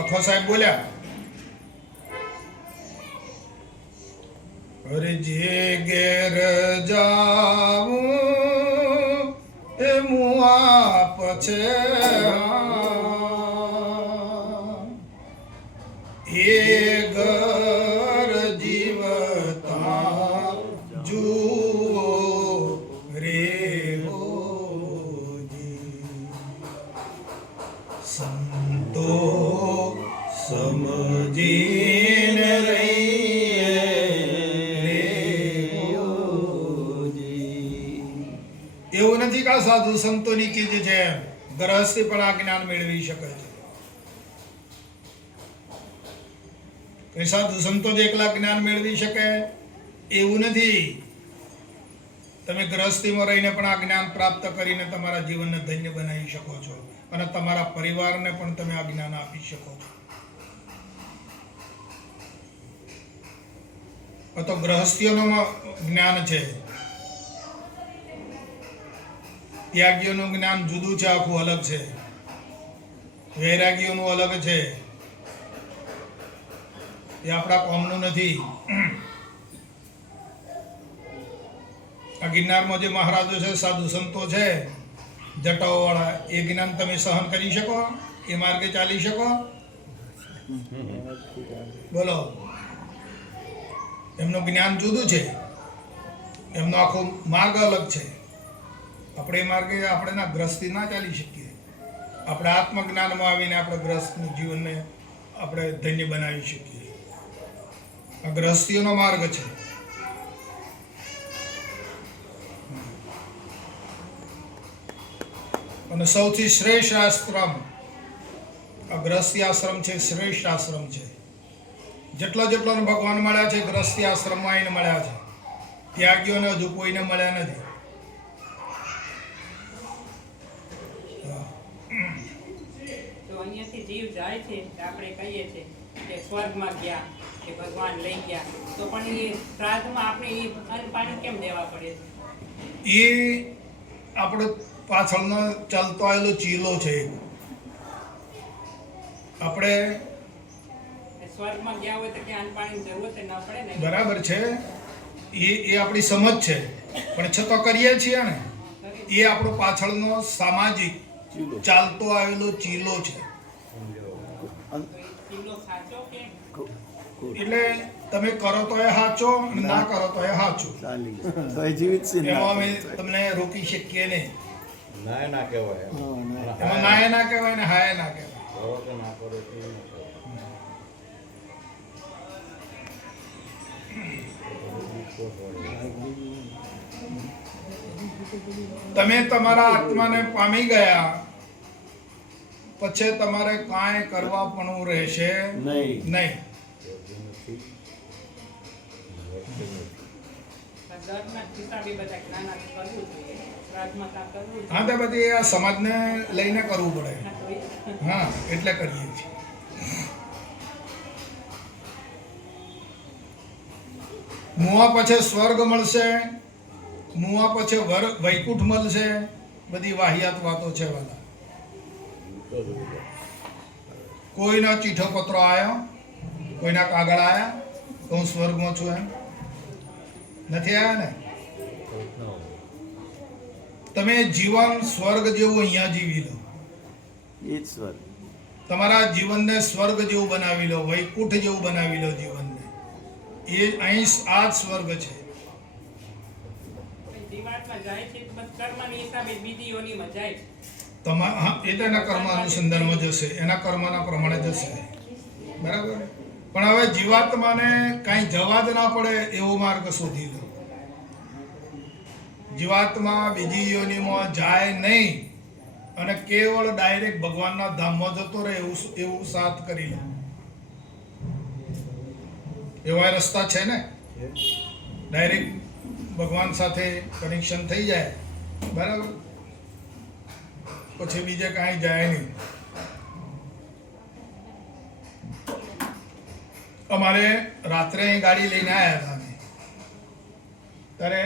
અખો સાહેબ બોલ્યા, અરે જે ઘેર જાવું એ મુઆપ છે, એ ઘર જીવતા જુઓ રે હોજી. સંતો સમજીને રહીએ રે હોજી. એવું નથી કે સાધુ સંતોની ચીજ છે, ગ્રહસ્થી પણ આ જ્ઞાન મેળવી શકે છે. કઈ સાધુ સંતો જ એકલા જ્ઞાન મેળવી શકે એવું નથી. તમે ગ્રહસ્થીમાં રહીને પણ આ જ્ઞાન પ્રાપ્ત કરીને તમારા જીવનને ધન્ય બનાવી શકો છો, અને તમારા પરિવારને પણ તમે આ જ્ઞાન આપી શકો છો. તો ગ્રહસ્થીઓનું જ્ઞાન છે, ત્યાગીઓનું જ્ઞાન જુદું છે, આખું અલગ છે. વૈરાગીઓનું અલગ છે, એ આપણા કોમનું નથી. આ ગિરનારમાં જે મહારાજો છે, સાધુ સંતો છે, જટાઓ વાળા, એ જ્ઞાન તમે સહન કરી શકો? એ માર્ગે ચાલી શકો? બોલો. એમનું જ્ઞાન જુદું છે, એમનો આખો માર્ગ અલગ છે. આપણે એ માર્ગે આપણે ના ગ્રસ્તી ના ચાલી શકીએ. આપણે આત્મજ્ઞાનમાં આવીને આપણે ગ્રસ્તનું જીવનને આપણે ધન્ય બનાવી શકીએ. આ ગ્રસ્તીઓનો માર્ગ છે. અને સૌથી શ્રેષ્ઠ આશ્રમ આ ગ્રસ્તી આશ્રમ છે, શ્રેષ્ઠ આશ્રમ છે. જેટલા ભગવાન મળ્યા છે ગ્રસ્તી આશ્રમમાં એને મળ્યા છે. ત્યાગીઓને હજુ કોઈને મળ્યા નથી. તો અહીંયાથી જીવ જાય છે તો આપણે કહીએ છીએ કે સ્વર્ગમાં ગયા કે ભગવાન લઈ ગયા, તો પણ એ શ્રાદ્ધમાં આપણે એ અન્ન પાણી કેમ દેવા પડે છે? એ આપણો પાછળનો ચાલતો આવેલો ચીલો છે. આપણે સ્વર્ગમાં ગયા હોય તો કે અન્ન પાણીની જરૂરત ન પડે ને? બરાબર છે, એ આપણી સમજ છે, પણ છતાં કરીએ છીએ ને. એ આપણો પાછળનો સામાજિક ચાલતો આવેલો ચીલો છે. તો એ ચીલો સાચો કે એટલે તમે કરો તો એ સાચો અને ના કરો તો એ સાચું. એમાં અમે તમને રોકી શકીએ નહીં. ના કહેવાય. એમાં ના એ ના કહેવાય ને હા એ ના કહેવાય. કરો કે ના કરો તે ન તમે તમારા આત્માને પામી ગયા પછી તમારે કાંઈ કરવા પણ રહેશે નહીં. દરના હિસાબે બધા જ્ઞાન કરવું જોઈએ, શ્રાદ્ધમાં કાં કરવું જોઈએ. હા, તો બધી આ સમાજને લઈને કરવું પડે. હા, તો એ- હા, એટલે કરીએ છીએ. મુવા પછી સ્વર્ગ મળશે, મુવા પછી વૈકુંઠ મળશે, બધી વાહિયાત વાતો છે વાલા. કોઈનો ચીઠો પત્રો આવ્યો, કોઈના કાગળ આવ્યા તો હું સ્વર્ગમાં છું એમ નથી આવ્યા ને. તમે જીવન સ્વર્ગ જેવું અહીંયા જીવી લો. તમારા જીવનને સ્વર્ગ જેવું બનાવી લો, વૈકુંઠ જેવું બનાવી લો જીવનને. એ અહીં આ જ સ્વર્ગ છે. જીવાત્મા જાય છે તો બસ કર્મના હિસાબે બીજી યોનિમાં જાય છે. હા, એ તો એના કર્મ અનુસંધાનમાં જશે, એના કર્મના પ્રમાણે જશે. બરાબર. પણ હવે જીવાત્માને કાંઈ જવા જ ના પડે એવો માર્ગ શોધી લો. જીવાત્મા બીજી યોનિમાં જાય નહીં અને કેવળ ડાયરેક્ટ ભગવાનના ધામમાં જતો રહે એવું સાથ કરી લો. એવા રસ્તા છે ને, ડાયરેક્ટ ભગવાન સાથે કનેક્શન થઈ જાય. બરાબર. પછી બીજે કાંઈ જાય નહીં. અમારે રાત્રે અહીં ગાડી લઈને આવ્યા હતા અમે. ત્યારે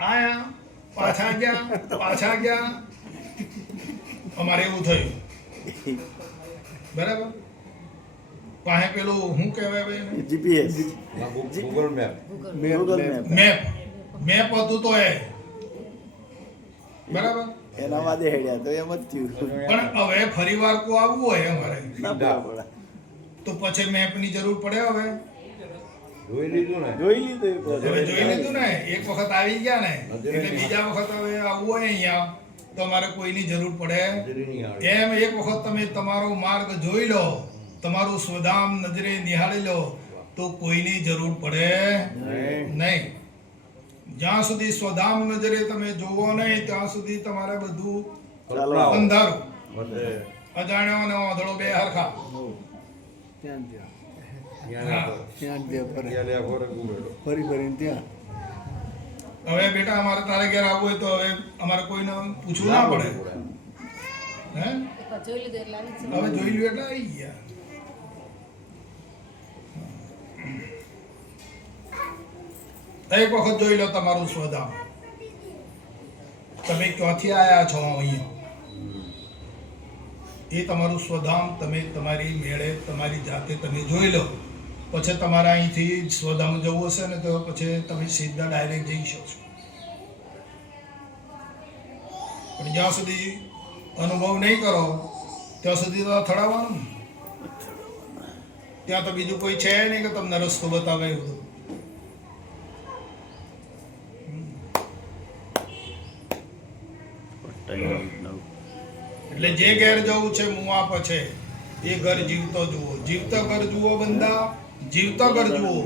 આયા પાછા ગયા અમારે એવું થયું. બરાબર. પાસે પેલું શું કહેવાય ભાઈ, જીપીએસ ગૂગલ મેપ. મેપ હતું તો એ બરાબર. એના વાદે હેડ્યા તો એમ જ થયું પણ હવે ફરીવાર કો આવવું હોય અમારે ના બરાબર. તો પછી મેપની જરૂર પડે. હવે જોઈ લીધું ને. જોઈ લીધું એક વખત. હવે જોઈ લીધું ને, એક વખત આવી ગયા ને એટલે બીજા વખત હવે આવવું હોય અહીંયા તો અમારે કોઈની જરૂર પડે હાજરી આવે. એમ. એક વખત તમે તમારો માર્ગ જોઈ લો, તમારું સ્વધામ નજરે નિહાળી લો તો કોઈની જરૂર પડે નહીં. જ્યાં સુધી સ્વધામ નજરે તમે જોવો નહીં ત્યાં સુધી તમારે બધું ચાલો. અંધારું, બધે અજાણ્યો અને વાંધળો બે હરખા. ત્યાં ત્યાં હા. ત્યાં ત્યાં ફરે ત્યાં લ્યા ફરક ઉમેરો. ફરી ફરીને ત્યાં હવે બેટા અમારે તારે ઘેર આવવું હોય તો હવે અમારે કોઈને પૂછવું ના પડે. હે જોઈ લીધું એટલે આવી જ છે. હવે જોઈ લ્યો એટલે આવી ગયા. એક વખત જોઈ લો તમારું સ્વધામ. તમે ક્યાંથી આવ્યા છો અહીંયા, એ તમારું સ્વધામ તમે તમારી મેળે તમારી જાતે તમે જોઈ લો. પછી તમારે અહીંથી સ્વધામ જવું હશે ને તો પછી તમે સીધા ડાયરેક્ટ જઈ શકશો. પણ જ્યાં સુધી અનુભવ નહીં કરો ત્યાં સુધી તો થડાવવાનું ને. ત્યાં તો બીજું કોઈ છે નહીં કે તમને રસ્તો બતાવે એવું. એટલે જે ઘેર જવું છે મુવા પછી એ ઘર જીવતો જુઓ. જીવતો ઘર જુઓ બંદા, જીવતો ઘર જુઓ.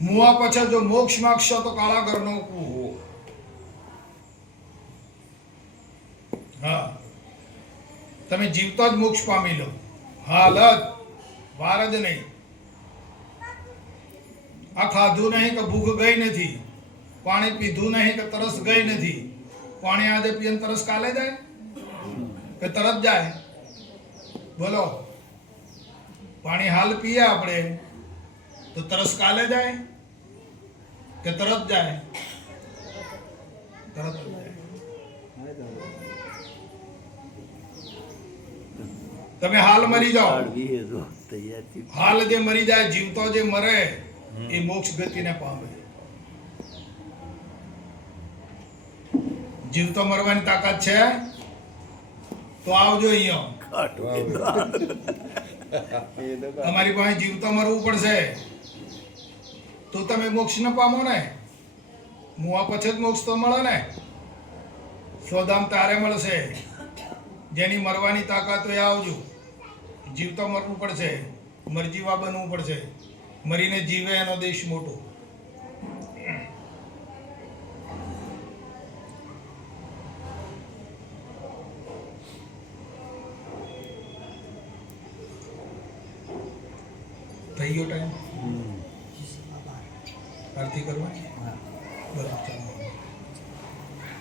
મુવા પછી જો મોક્ષ માગશો તો કાળા ઘરનો કૂવો. હા, તમે જીવતો જ મોક્ષ પામી લો. હાલત વાર જ નહીં. આ ખાધું નહીં કે ભૂખ ગઈ નથી, પાણી પીધું નહીં કે તરસ ગઈ નથી. પાણી આજે પીએ ને તરસ કાલે જાય કે તરત જાય? બોલો, પાણી હાલ પીએ આપણે તો તરસ કાલે જાય કે તરત જાય? તરત જ જાય. તમે હાલ મરી જાઓ, હાલ જે મરી જાય, જીવતો જે મરે એ મોક્ષ ગતિને પામે. જીવતો મરવાની તાકાત છે તો આવજો અહીંયા. તમારી પાસે જીવતો મરવું પડશે તો તમે મોક્ષ ન પામો ને. મુવા પછી જ મોક્ષ તો મળે ને. સ્વધામ તારે મળશે જેની મરવાની તાકાત હોય. આવજો. જીવતો મરવું પડશે, મરજીવા બનવું પડશે. મરીને જીવે એનો દેશ મોટો. થઈ ગયો ટાઈમ આરતી કરવાની. બરાબર, ચાલો.